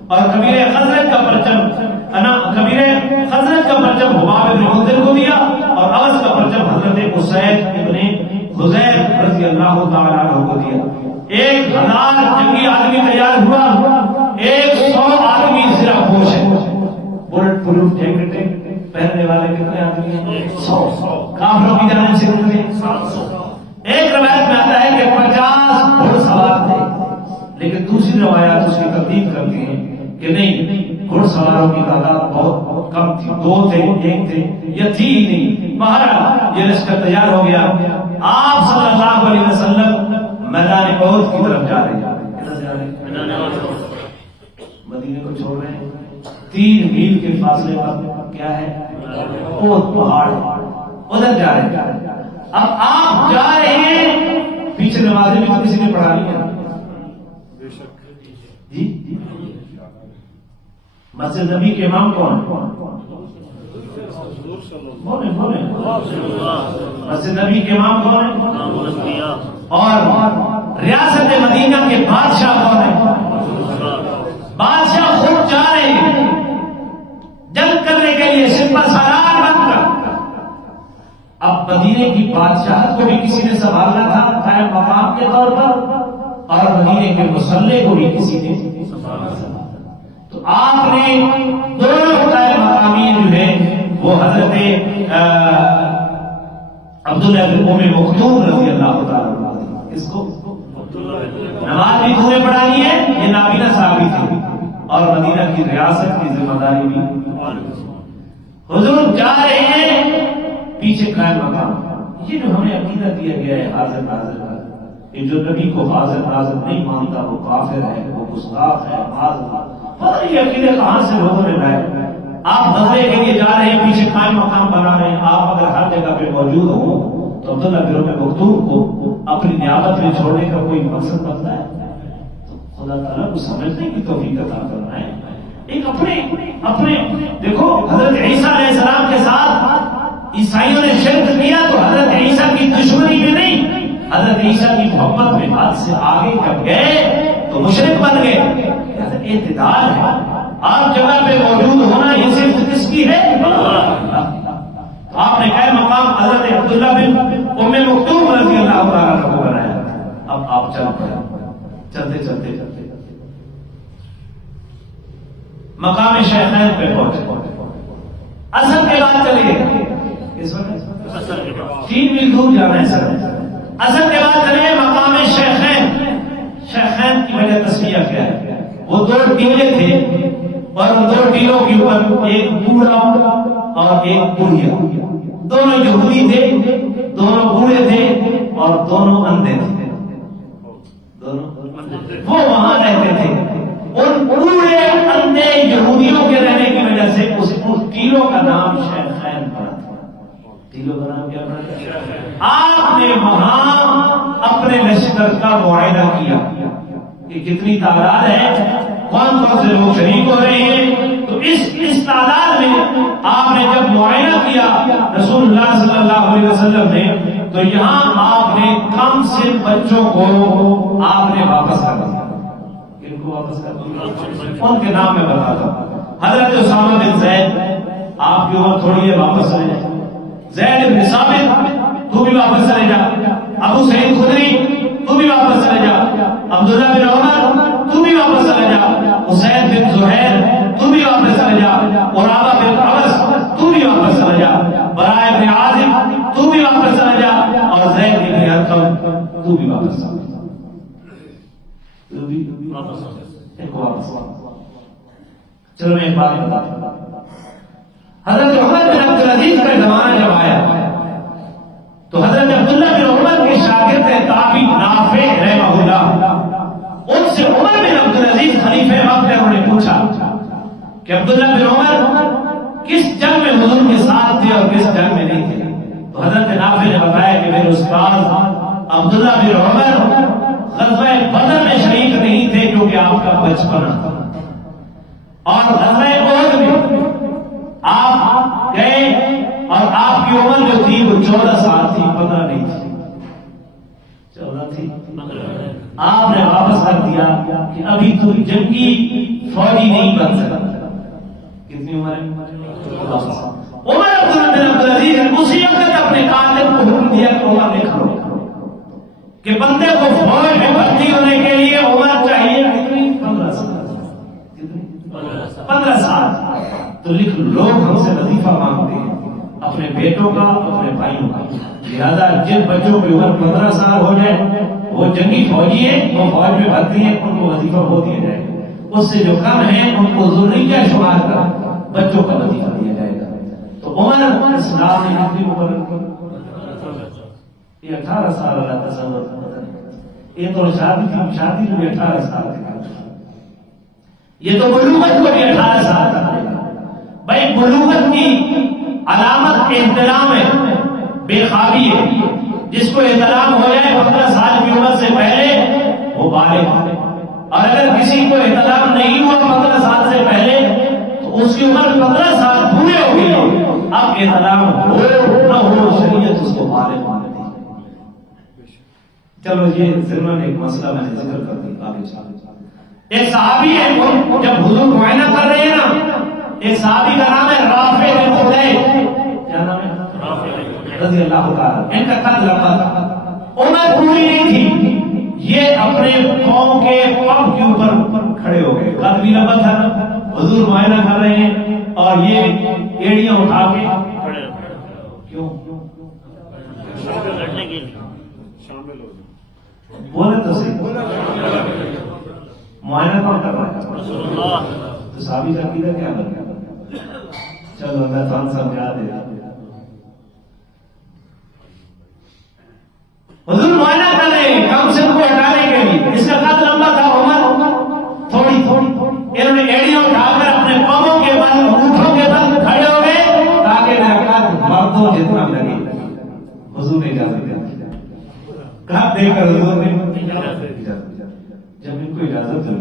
اور قبیلہ خزرج کا پرچم حباب ابن منذر کو دیا، اور عوس کا پرچم حضرت اسید ابن حضیر رضی اللہ تعالیٰ عنہ کو دیا۔ 1000 جنگی آدمی تیار ہوا، 100 آدمی زرہ پوش ہے، بلٹ پروف جیکٹیں پہننے والے کتنے آدمی ہیں؟ 100 کافروں کی جانب سے کتنے؟ 700۔ ایک روایت میں آتا ہے کہ 50 گھوڑ سوار تھے، لیکن دوسری روایات اس کی تردید کرتی ہیں کہ نہیں، گھوڑ سواروں کی تعداد بہت کم تھی، 2 تھے، 1 تھے یا تھی ہی نہیں۔ بہرحال یہ لشکر تیار ہو گیا، آپ صلی اللہ علیہ وسلم میدان احد کی طرف جا رہے ہیں، مدینے کو چھوڑ رہے ہیں، 3 میل کے فاصلے پر کیا ہے؟ احد پہاڑ، ادھر جا رہے ہیں۔ اب آپ جا رہے ہیں، پیچھے نمازیں بھی کسی نے پڑھا لی ہے جی؟ مسجد نبی کے امام کون؟ بولے مسجد نبی کے امام کون ہے؟ اور ریاست مدینہ کے بادشاہ کون ہے؟ بادشاہ خود جا رہے ہیں جنگ کرنے کے لیے، سپہ سالار بن کر۔ اب مدینے کی بادشاہت کو بھی کسی نے سنبھالنا تھا قائم مقام کے طور پر، اور مدینے کے مسلح کو بھی کسی نے سنبھالنا تھا۔ تو آپ نے دونوں قائم مقامی جو ہے وہ حضرت عبداللہ بن ام مکتوم رضی اللہ تعالیٰ عنہ، اس کو نماز بھی تمہیں پڑھانی ہے، یہ نابینا صحابی تھے، اور مدینہ کی ریاست کی ذمہ داری بھی حضور جا رہے ہیں، پیچھے قائم مقام۔ یہ جو ہمیں عقیدہ دیا گیا ہے حاضر ناظر کا، کہ جو نبی کو حاضر ناظر نہیں مانتا وہ کافر ہے، وہ گستاخ ہے، پتہ نہیں یہ عقیدے کہاں سے لوگوں نے لائے۔ آپ نظرے کے لیے جا رہے ہیں، پیچھے قائم مقام بنا رہے ہیں، آپ اگر ہر جگہ پہ موجود ہوں تو عبداللہ بن ام مکتوم کو اپنی نیابت میں چھوڑنے کا کوئی مقصد بنتا ہے؟ تو خدا تعالیٰ کو سمجھنے کی توفیق عطا کرنا ہے۔ ایک اپنے دیکھو، حضرت عیسیٰ علیہ السلام کے ساتھ عیسائیوں نے شرک کیا تو حضرت عیسیٰ کی دشمنی میں نہیں، حضرت عیسیٰ کی محبت میں حد سے آگے جب گئے تو مشرک بن گئے۔ اعتدال ہے، آپ جگہ پہ موجود ہونا یہ صرف کس کی ہے؟ آپ نے قائم مقام حضرت عبداللہ بن ام مکتوم رضی اللہ تعالیٰ کو بنایا۔ اب آپ چل پڑے، چلتے مقام شیخین پہ پہنچے، اصل کے بعد چلے گئے، اس وقت 3 میل دور جانا ہے سر، اصل کے بعد چلے مقام شیخین۔ شیخین کی وجہ تسمیہ کیا ہے؟ وہ 2 ٹیلے تھے، اور ان 2 ٹیلوں کے اوپر ایک بوڑھا اور ایک بوڑھیا، دونوں یہودی تھے، دونوں بوڑھے تھے اور دونوں اندھے تھے، وہ وہاں رہتے تھے۔ ان بوڑھے اندھے یہودیوں کے رہنے کی وجہ سے اس ٹیلوں کا نام شیخین پڑا تھا۔ ٹیلوں کا نام کیا پڑا؟ آپ نے وہاں اپنے لشکر کا معائنہ کیا کہ کتنی تعداد ہے، کون سے لوگ شریک ہو رہے ہیں۔ تو اس تعداد میں آپ نے جب معائنہ کیا رسول اللہ صلی اللہ علیہ وسلم نے، تو یہاں آپ نے کم سے بچوں کو آپ نے واپس کر دیا۔ ان کو واپس کر دیا، ان کے نام میں بتاتا ہوں۔ حضرت اسامہ بن زید، آپ کی عمر تھوڑی ہے، واپس چلے جائیں۔ زید بن ثابت، تو بھی واپس چلے جا۔ ابو سعید خدری، تو بھی واپس چلے جا۔ عبداللہ بن عمر، تو بھی واپس چلے جا۔ اسید بن زہیر، تو بھی واپس چلے جا۔ قرابہ بن عبس، تو بھی واپس چلے جا۔ براء بن عازب، تو بھی واپس چلے جا۔ اور زید بن ارقم، تو بھی واپس چلے جا۔ چلو میں ایک بات بتا، حضرت عمر بن عبدالعزیز کا زمانہ جب آیا تو حضرت عبداللہ بن عمر کے شاگرد تابعی نافع رحمہ اللہ، ان سے عمر بن عبدالعزیز خلیفہ وقت نے انہوں نے پوچھا کہ عبداللہ بن عمر کس جنگ میں حضور کے ساتھ اور کس جنگ میں نہیں تھے. تو حضرت نافع نے بتایا کہ میرے استاد عبداللہ بن عمر غزوہ بدر میں شریک نہیں تھے کیونکہ آپ کا بچپنا تھا، اور غزوہ احد میں آپ گئے اور آپ کی عمر جو تھی وہ 14 سال تھی، 15 نہیں تھی، 14 تھی. آپ نے واپس کر دیا کہ ابھی تو جنگی فوجی نہیں بن سکتا. کتنی عمر ہے؟ عمر بن عبدالعزیز اسی وقت اپنے کاتب کو حکم دیا کہ عمر لکھ لو کہ بندے کو فوج میں بھرتی ہونے کے لیے عمر چاہیے کتنی؟ 15 سال. 15 سال. تو لکھ لوگ ہم سے وظیفہ مانگتے ہیں اپنے بیٹوں کا، اپنے بھائیوں کا، لہذا جن بچوں کی عمر 15 سال ہو جائے وہ جنگی فوجی ہیں، وہ فوج میں بھرتی ہیں، ان کو وظیفہ ہو دیا جائے گا. اس سے جو کم ہیں ان کو ذریہ شمار کر بچوں کا وظیفہ دیا جائے گا. تو عمر اسلام نے کتنی عمر رکھی؟ یہ 18 سال اللہ تصور. یہ تو شادی کو بھی 18 سال تک، یہ تو بلوغت کو بھی 18 سال تک. بھائی بلوغت کی علامت احتلام ہے، بے خوابی ہے. جس کو احتلام ہو جائے 15 سال کی عمر سے پہلے وہ بالغ ہے، اور اگر کسی کو احتلام نہیں ہوا 15 سال سے پہلے تو اس کی عمر 15 سال پورے ہو گئی. اب احتلام ہو نہ ہو شریعت اس کو بالغ مانتی ہے. چلو یہ ضمن ایک مسئلہ میں نے ذکر کر دیا. ایک صحابی ہے جب حضور معائنہ کر رہے ہیں نا، ایک صحابی کا نام ہے رافع بن خدیج. کیا نام ہے؟ رضی اللہ تعالی. ان کا قد لمبا تھا، عمر پوری نہیں تھی. یہ اپنے قوم کے پمپ کے اوپر کھڑے ہو گئے. قد بھی لمبا تھا نا، حضور معائنہ کر رہے ہیں اور یہ ایڑیاں اٹھا کے کھڑے ہو گئے. کیوں؟ لڑنے کے لیے شامل ہو جائے. بولے تو صحیح. معائنہ کون کر رہا ہے؟ رسول اللہ. تو صحابی کا عقیدہ کیا بن گیا؟ چلو میں تو سمجھا دے. حضور معائنہ کر رہے ہیں کم سے کو ہٹانے کے لیے. اس کا قد لمبا تھا، عمر تھوڑی تھوڑی. انہوں نے ایڑیاں اٹھا کر اپنے پاؤں کے بل، اونٹوں کے بل کھڑے ہو گئے تاکہ میرا قد مردوں جتنا لگے. حضور نے اجازت دی. قد دے کر حضور نے جب ان کو اجازت دی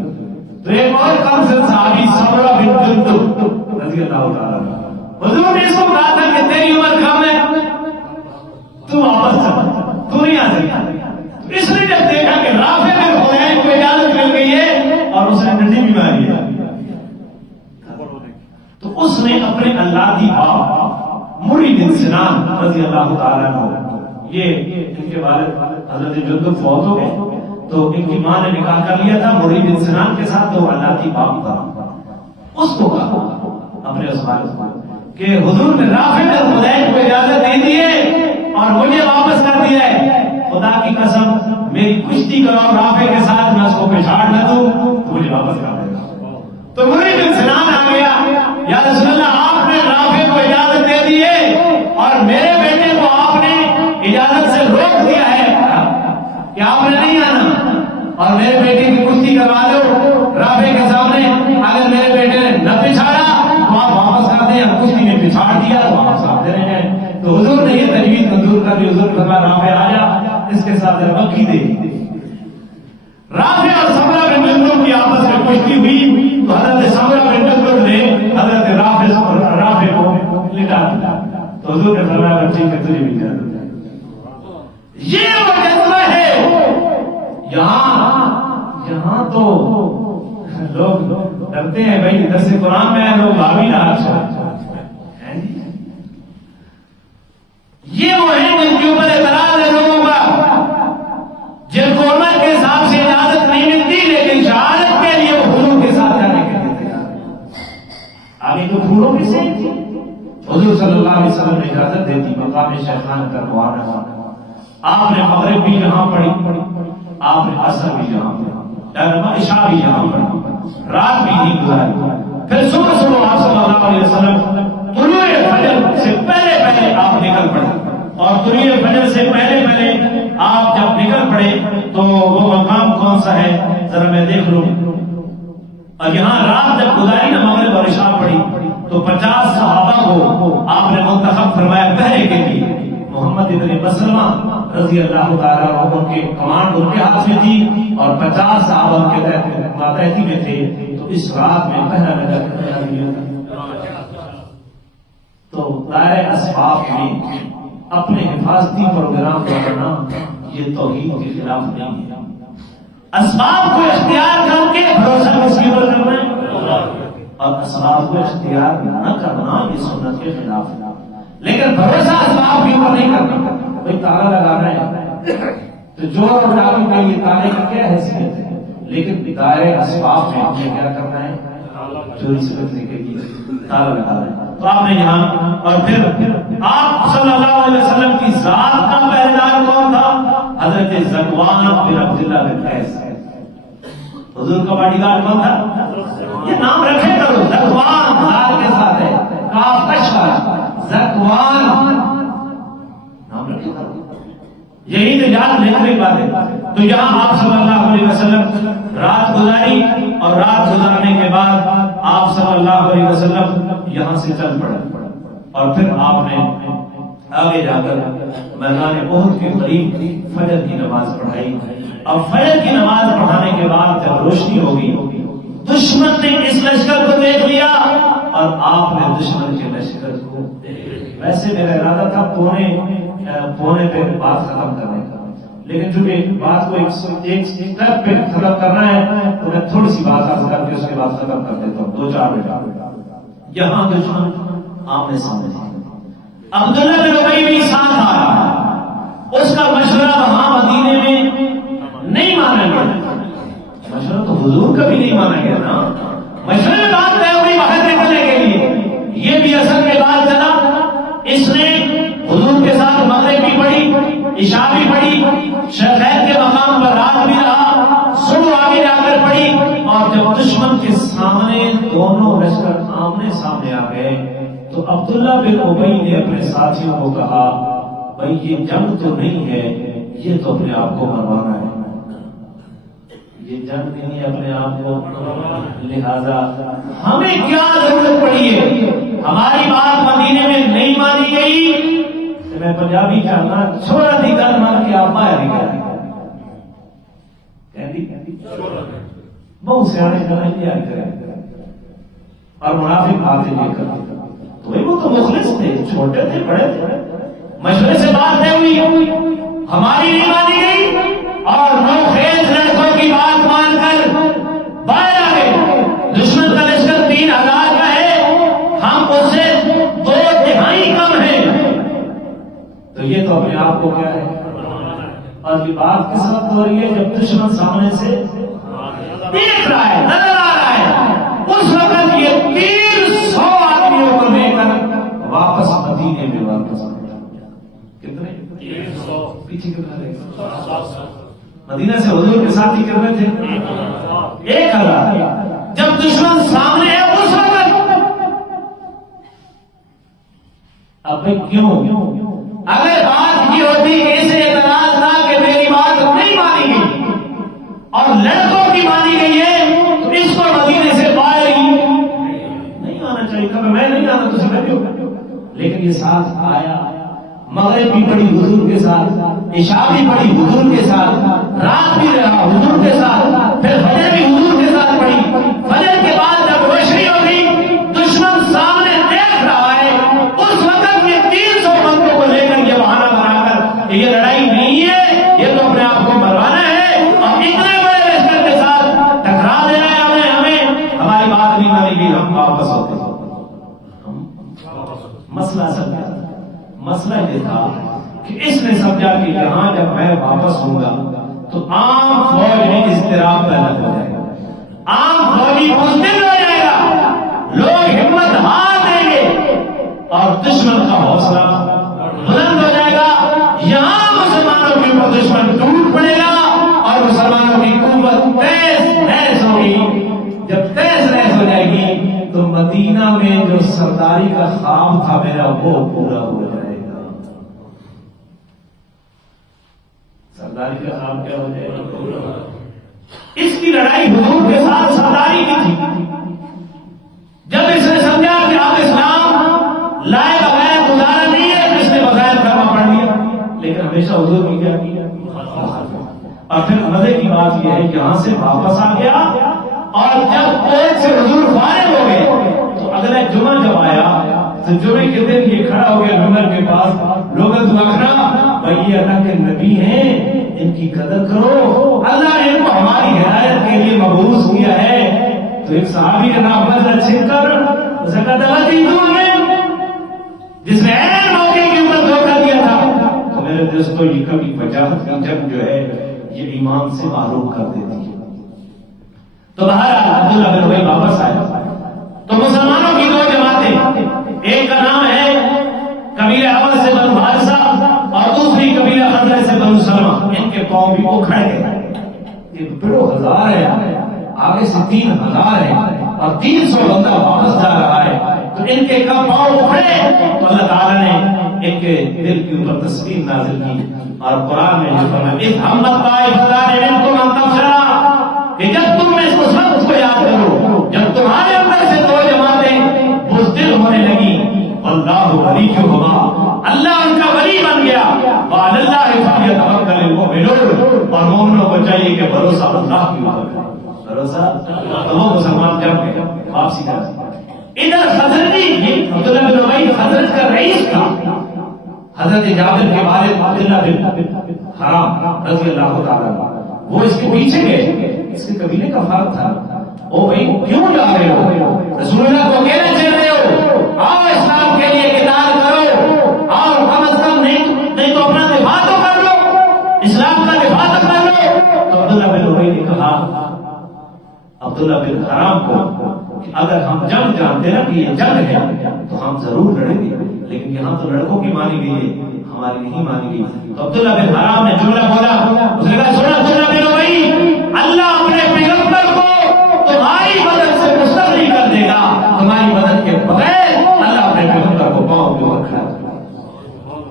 تو ایک اور کم سے صحابی سمرہ بن جندب رضی اللہ تعالیٰ، حضور نے اس کو کہا تھا کہ تیری عمر کم ہے، تو واپس چل، تو نہیں آ سکتا. اس نے جب دیکھا کہ رافع بن خدیج کو اجازت مل گئی ہے اور اسے ٹھنڈی بیماری ہے تو اس نے اپنے اللہ کی باپ مری بن سنان رضی اللہ تعالیٰ عنہ، یہ ان کے والد حضرت جندب فوت ہو گئے تو ان کی ماں نے نکاح کر لیا تھا مری بن سنان کے ساتھ، تو اللہ کی باپ تھا. اس کو کہا اپنے اسوال کہ حضور نے رافع بن خدیج کو اجازت دے دی ہے اور مجھے واپس کر دیا ہے. خدا کی قسم میری کشتی کرو رافع کے ساتھ، میں اس کو پچھاڑ نہ دوں تو مجھے واپس کر دے گا. تو مری بن سنان آ گیا، یا رسول اللہ آپ نے رافع کو اجازت دے دی ہے اور میرے بیٹے کو آپ نے اجازت سے روک دیا ہے کہ آپ نے نہیں آنا، اور میرے بیٹے کی کشتی کروا دو رافع کے سامنے. اگر میرے بیٹے نے نہ پچھاڑا تو آپ واپس کر دیں، کشتی نے پچھاڑ دیا تو واپس آپ دے رہے ہیں. تو حضور نے یہ تجویز منظور کر دی. حضور فرمایا رافع آ جا، اس کے ساتھ مکھی دے. رافع اور سمرہ بن جندب کی آپس میں کشتی ہوئی تو حضرت سمرہ بن جندب نے حضرت رافع کو لٹا دیا. تو حضور نے فرمایا بچے کے تجھے بھی جانا. یہ وہ جذبہ ہے. یہاں تو لوگ ڈرتے ہیں بھائی درس قرآن میں لوگ بھابی نہ یہ وہ ہیں جن کے اوپر اعتراض ہے لوگوں کا، جن کو عمر کے حساب سے اجازت نہیں ملتی لیکن شہادت کے لیے وہ پھولوں کے ساتھ جانے کے لیے تیار ہیں. آگے تو پھولوں کی سے حضور صلی اللہ علیہ وسلم نے اجازت دے دی. مقام شیخان کا معاہدہ، آپ نے مغرب بھی یہاں پڑھی، آپ نے عصر بھی یہاں پڑھی، عشاء بھی یہاں پڑھی، رات بھی نہیں گزاری. پھر صبح آپ صلی اللہ علیہ وسلم طلوع فجر سے پہلے آپ نکل پڑے، اور طلوع فجر سے پہلے آپ جب نکل پڑے تو وہ مقام کون سا ہے ذرا میں دیکھ لوں. اور یہاں رات جب گزاری نا مغرب اور عشاء پڑھی تو 50 صحابہ کو آپ نے منتخب فرمایا پہرے کے لیے. محمد ابن مسلمہ رضی اللہ تعالیٰ عنہ کے کمانڈ ان کے ہاتھ میں تھی اور 50 صحابہ ان کے ماتحتی میں تھے. تو اس رات میں پہرا لگا دیا تھا. تو دائرہ اسباب میں اپنے حفاظتی پروگرام بنانا یہ توحید کے خلاف نہیں ہے. اسباب کو اختیار کر کے بھروسہ کسی پر کرنا ہے اور اسباب کو اختیار نہ کرنا یہ سنت کے خلاف ہے. لیکن بھروسہ اسباب کے اوپر نہیں کرنا. بھائی تالا لگانا ہے تو جو ڈالوں گا یہ تالے کی کیا حیثیت ہے. لیکن دائرے اسباب میں آپ نے کیا کرنا ہے؟ چوری سے بچنے کے لیے تالا لگانا ہے. تو آپ نے یہاں اور پھر آپ صلی اللہ علیہ وسلم کی ذات کا پہرےدار کون تھا؟ حضرت ذکوان بن عبداللہ بن قیس. حضور کا باڈی گارڈ کون تھا؟ یہ نام رکھے کرو. ذکوان ذال کے ساتھ ہے، کاف کش والا ذکوان نام رکھے کرو. یہی تو یاد لینے کی بات ہے. تو یہاں آپ صلی اللہ علیہ وسلم رات گزاری اور رات گزارنے کے بعد آپ صلی اللہ علیہ وسلم یہاں سے چل پڑے اور پھر آپ نے آگے جا کر میدان احد کے قریب فجر کی نماز پڑھائی. اب فجر کی نماز پڑھانے کے بعد جب روشنی ہوگی دشمن نے اس لشکر کو دیکھ لیا اور آپ نے دشمن کے لشکر کو. ویسے میرا ارادہ تھا پونے پہ بات ختم کرنے کا، لیکن چونکہ بات کو ایک اسٹیپ پہ ختم کرنا ہے تو میں تھوڑی سی بات کر کے اس کے بعد ختم کر دیتا ہوں. 2-4 منٹ. یہاں دشمن آمنے سامنے تھا. عبداللہ بن ابی بھی ساتھ آ رہا ہے. اس کا مشورہ وہاں مدینے میں نہیں مانا گیا. مشورہ تو حضور کا بھی نہیں مانا گیا نا. مشورے میں بات طے ہوئی باہر نکلنے کے لیے. یہ بھی اصل میں بات چلا. اس نے حضور کے ساتھ مغرب بھی پڑھی، عشاء بھی پڑھی، شیخین کے مقام پر رات بھی رہا، صبح آگے جا کر پڑھی. اور جب دشمن کے سامنے دونوں لشکر آمنے سامنے آ گئے تو عبداللہ بن ابی نے اپنے ساتھیوں کو کہا بھائی یہ جنگ تو نہیں ہے، یہ تو اپنے آپ کو مروانا ہے. یہ جنگ نہیں ہے، اپنے آپ کو. لہذا ہمیں کیا ضرورت پڑی ہے؟ ہماری بات مدینے میں نہیں مانی گئی. میں پنجابی کہنا چھوڑا دی گل مان کے آپ باہر نکل بہت سیانے کرنا کرے اور منافق آتے لے کر. تو وہ تو مخلص تھے، چھوٹے تھے بڑے تھے. مشورے سے بات طے ہوئی، ہماری نہیں مانی گئی اور نو خیز لڑکوں کی بات مان کر باہر آ گئے. دشمن کا لشکر 3000 کا ہے، ہم اس سے 2/3 کم ہیں. تو یہ تو اپنے آپ کو کیا ہے. اور یہ بات کس وقت ہو رہی ہے؟ جب دشمن سامنے سے دیکھ رہا ہے، نظر آ رہا ہے. اس وقت یہ 300 آدمیوں کو لے کر واپس مدینے میں واپس کتنے 300 پیچھے کتنا رہے گا. مدینہ سے حضور کے ساتھ ہی کتنے تھے؟ 1000. جب دشمن سامنے ہے اس وقت اب بھائی کیوں؟ اگر بات کی ہوتی اسے اعتراض تھا کہ میری بات نہیں مانی گئی اور لڑکوں کی مانی گئی ہے تو اس کو مدینے سے باہر ہی نہیں آنا چاہیے تھا. میں نہیں آنا تو سمجھ لو. لیکن یہ ساتھ آیا. مغرب بھی پڑھی حضور کے ساتھ، عشاء بھی پڑھی حضور کے ساتھ، رات بھی رہا حضور کے ساتھ، پھر فجر بھی حضور کے ساتھ پڑھی. فجر کے بعد جب روشنی ہوگی دشمن سامنے دیکھ رہا ہے اس وقت یہ 300 بندوں کو لے کر یہ بہانہ بنا کر یہ لڑائی نہیں ہے، یہ تو اپنے آپ کو مروانا ہے اور اتنے بڑے لشکر کے ساتھ ٹکرا دینا ہے ہمیں. ہماری بات نہیں مانی گئی، ہم واپس ہوتے. مسئلہ سمجھا. مسئلہ یہ تھا کہ اس نے سمجھا کہ یہاں جب میں واپس ہوں گا تو عام فوج میں اضطراب پیدا ہو جائے گا، عام فوجی بزدل ہو جائے گا، لوگ ہمت ہار دیں گے اور دشمن کا حوصلہ بلند ہو جائے گا. یہاں مسلمانوں کے اوپر دشمن ٹوٹ پڑے گا اور مسلمانوں کی قوت تیز نیز ہوگی. جب تیز نیز ہو جائے گی تو مدینہ میں جو سرداری کا خواب تھا میرا وہ پورا ہو جائے گا. سرداری کا خواب کیا ہو جائے گا؟ اس کی لڑائی حضور کے ساتھ سرداری کی تھی. جب اس نے سمجھا کہ اب اسلام اور پھر مزے کی بات یہ ہے کہ یہاں سے واپس آ گیا اور جب کوچ سے حضور فارغ ہو گئے تو اگلا جمعہ جب آیا تو جمعے کے دن یہ کھڑا ہو گیا ممبر کے پاس، لوگوں نے دعا بھائی یہ اللہ کے نبی ہیں، ان کی قدر کرو، اللہ نے ان کو ہماری ہدایت کے لیے مبعوث کیا ہے۔ تو ایک صحابی کا نام بدر چھن کر اسے کہا جس نے عین موقع کے اوپر دھوکہ دیا تھا۔ تو میرے دوستو یہ کبھی وجاہت کا جنگ جو ہے یہ ایمان سے معروف کر دیتی ہے۔ تو بہرحال عبداللہ بن ابی واپس آئے تو مسلمانوں کی دو جماعتیں، ایک کا نام ہے قبیلہ اوس سے بنو حارثہ اور دوسری قبیلہ خزرج سے بنو سلمہ، ان کے قوم بھی اکھڑ گئے، یہ بڑو ہزار ہے، آگے سے 3000 ہے اور 300 بندہ واپس جا رہا ہے، تو ان کے کب پاؤں اکھڑے تو اللہ تعالیٰ نے ان کے دل کے اوپر تسکین نازل کی اور قرآن میں یہ فرمایا اذ ہمت طائفتان منکم ان تفشلا، کہ جب تم اس وقت کو یاد کرو جب تمہارے اندر سے دو جماعتیں بزدل ہونے لگی، واللہ ولیہما، اللہ ان کا ولی بن گیا، وعلی اللہ فلیتوکل المؤمنون، اور مومنوں کو چاہیے کہ بھروسہ اللہ کی اوپر کرے، بھروسہ وہ مسلمان جب گئے واپسی کر۔ ادھر خزرجی، یہ عبداللہ بن ابی خزرج کا رئیس تھا، حضرت جابر کے والد عبداللہ بن حرام رضی اللہ تعالیٰ عنہ، وہ اس کے پیچھے گئے، اس کے قبیلے کا فرق تھا، او بھائی کیوں جا رہے ہو، رسول اللہ کو اکیلے چل رہے ہو، آؤ اسلام کے لیے قتال کرو، آؤ کم از کم نہیں تو اپنا دفاع تو کر لو، اسلام کا دفاع تو کر لو۔ تو عبداللہ بن ابی نے کہا عبداللہ بن حرام کو کہ اگر ہم جنگ جانتے نا کہ یہ جنگ ہے تو ہم ضرور لڑیں گے، لیکن یہاں تو لڑکوں کی مانی گئی ہے، ہماری نہیں مانی گئی۔ تو عبداللہ بن حرام نے جملہ بولا، اس نے کہا سنا عبداللہ بن ابی، اللہ اپنے پیغمبر کو تمہاری مدد سے مستغنی کر دے گا، تمہاری مدد کے بغیر اللہ اپنے پیغمبر کو پاؤں کے اوپر کھڑا کر دے گا۔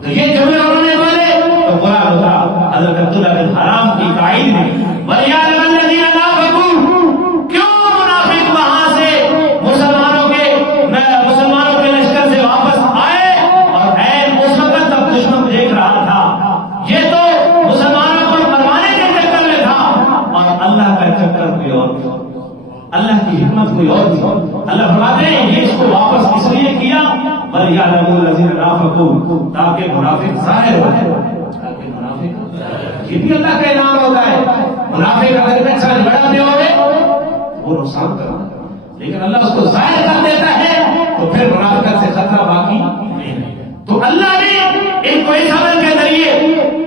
تو یہ جملے انہوں نے بولے تو قرآن اترا، حضرت عبداللہ بن حرام کی تائید میں وَلْيَعْلَمَ الَّذِينَ نَافَقُوا، کیوں منافق وہاں سے مسلمانوں کے لشکر سے واپس آئے اور عین اس وقت تک دشمن دیکھ رہا تھا، یہ تو مسلمانوں کو مروانے کے چکر میں تھا اور اللہ کا چکر کوئی اور تھا، اللہ کی حکمت کوئی اور تھی۔ اللہ فرماتے ہیں یہ اس کو واپس اس لیے کیا وَلْيَعْلَمُ الَّذِينَ نَافَقُوا، تاکہ منافق ظاہر ہو جائے، تاکہ منافق، یہ بھی اللہ کا انعام ہوتا ہے، منافق اگر اچھا لڑا دے ہوئے وہ نقصان کرنا، لیکن اللہ اس کو ظاہر کر دیتا ہے تو پھر منافقت سے خطرہ باقی نہیں ہے۔ تو اللہ نے ان کو اس عمل کے ذریعے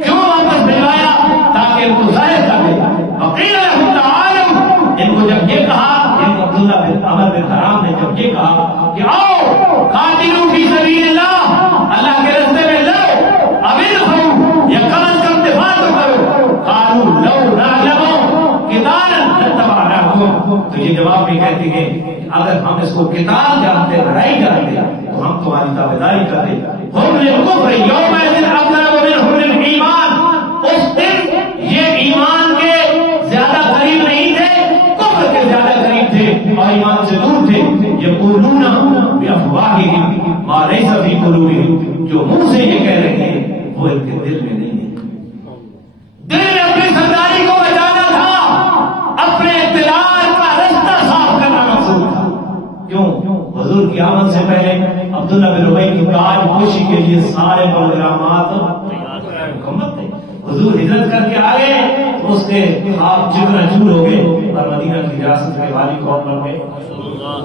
کیوں واپس بھجوایا؟ تاکہ ان کو ظاہر کر دے۔ وقیل لهم تعالوا، ان کو جب یہ کہا، ان عبداللہ بن عمر بن حرام نے جب یہ کہا کہ آؤ قاتلوا فی سبیل اللہ، اللہ کے راستے میں لڑو، اب ادفعوا، یا کم از کم دفاع تو کرو، قالوا لو نعلم قتالا لاتبعناکم، تو یہ جواب بھی کہتے ہیں کہ اگر ہم اس کو قتال جانتے، لڑائی جانتے تو ہم تمہاری تابعداری کرتے۔ ہم للکفر یومئذ اقرب منہم للایمان، اس دن یہ ایمان کے زیادہ قریب نہیں تھے، کفر کے زیادہ قریب تھے اور ایمان سے دور تھے۔ یقولون بافواہہم ما لیس فی قلوبہم، جو منہ سے یہ کہہ رہے ہیں وہ ان کے دل میں نہیں ہے۔ دل میں اپنی سرداری کو بچانا تھا، اپنے اقتدار کا رستہ صاف کرنا مقصود تھا۔ کیوں؟ حضور کی آمد سے پہلے عبداللہ بن ابی کی تاج پوشی کے لیے سارے پروگرامات مکمل تھے۔ حضور ہجرت کر کے آئے تو اس کے خواب چکنا چور ہو گئے اور مدینہ کی ریاست کے والی کون بن گئے۔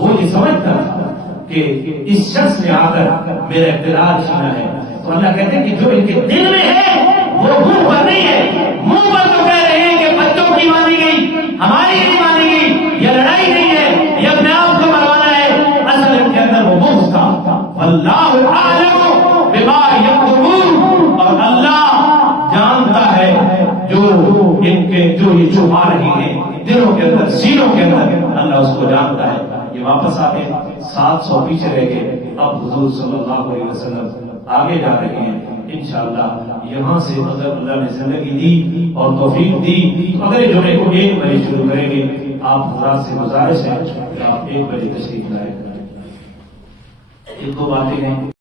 وہ یہ سمجھتا تھا کہ اس شخص نے آ کر میرا اقتدار چھینا ہے، تو اللہ کہتے ہیں کہ جو ان کے دل میں ہے وہ منہ پر نہیں ہے۔ منہ پر تو کہہ رہے ہیں کہ بچوں کی مانی گئی، ہماری نہیں مانی گئی، یہ لڑائی نہیں ہے، یہ اپنے آپ کو مروانا ہے، اصل ان کے اندر وہ بغض تھا۔ واللہ اعلم بما یکتمون، اور اللہ جانتا ہے جو ان کے جو یہ چھپا رہی ہیں دلوں کے اندر، سینوں کے اندر، اللہ اس کو جانتا ہے۔ یہ واپس آتے 700 پیچھے رہ گئے، اب حضور صلی اللہ علیہ وسلم آگے جا رہے ہیں انشاءاللہ۔ یہاں سے اگر اللہ نے زندگی دی اور توفیق دی تو اگلے جمعے کو 1 بجے شروع کریں گے۔ آپ حضرات سے گزارش ہے کہ آپ 1 بجے تشریف لائیں۔ ایک دو باتیں ہیں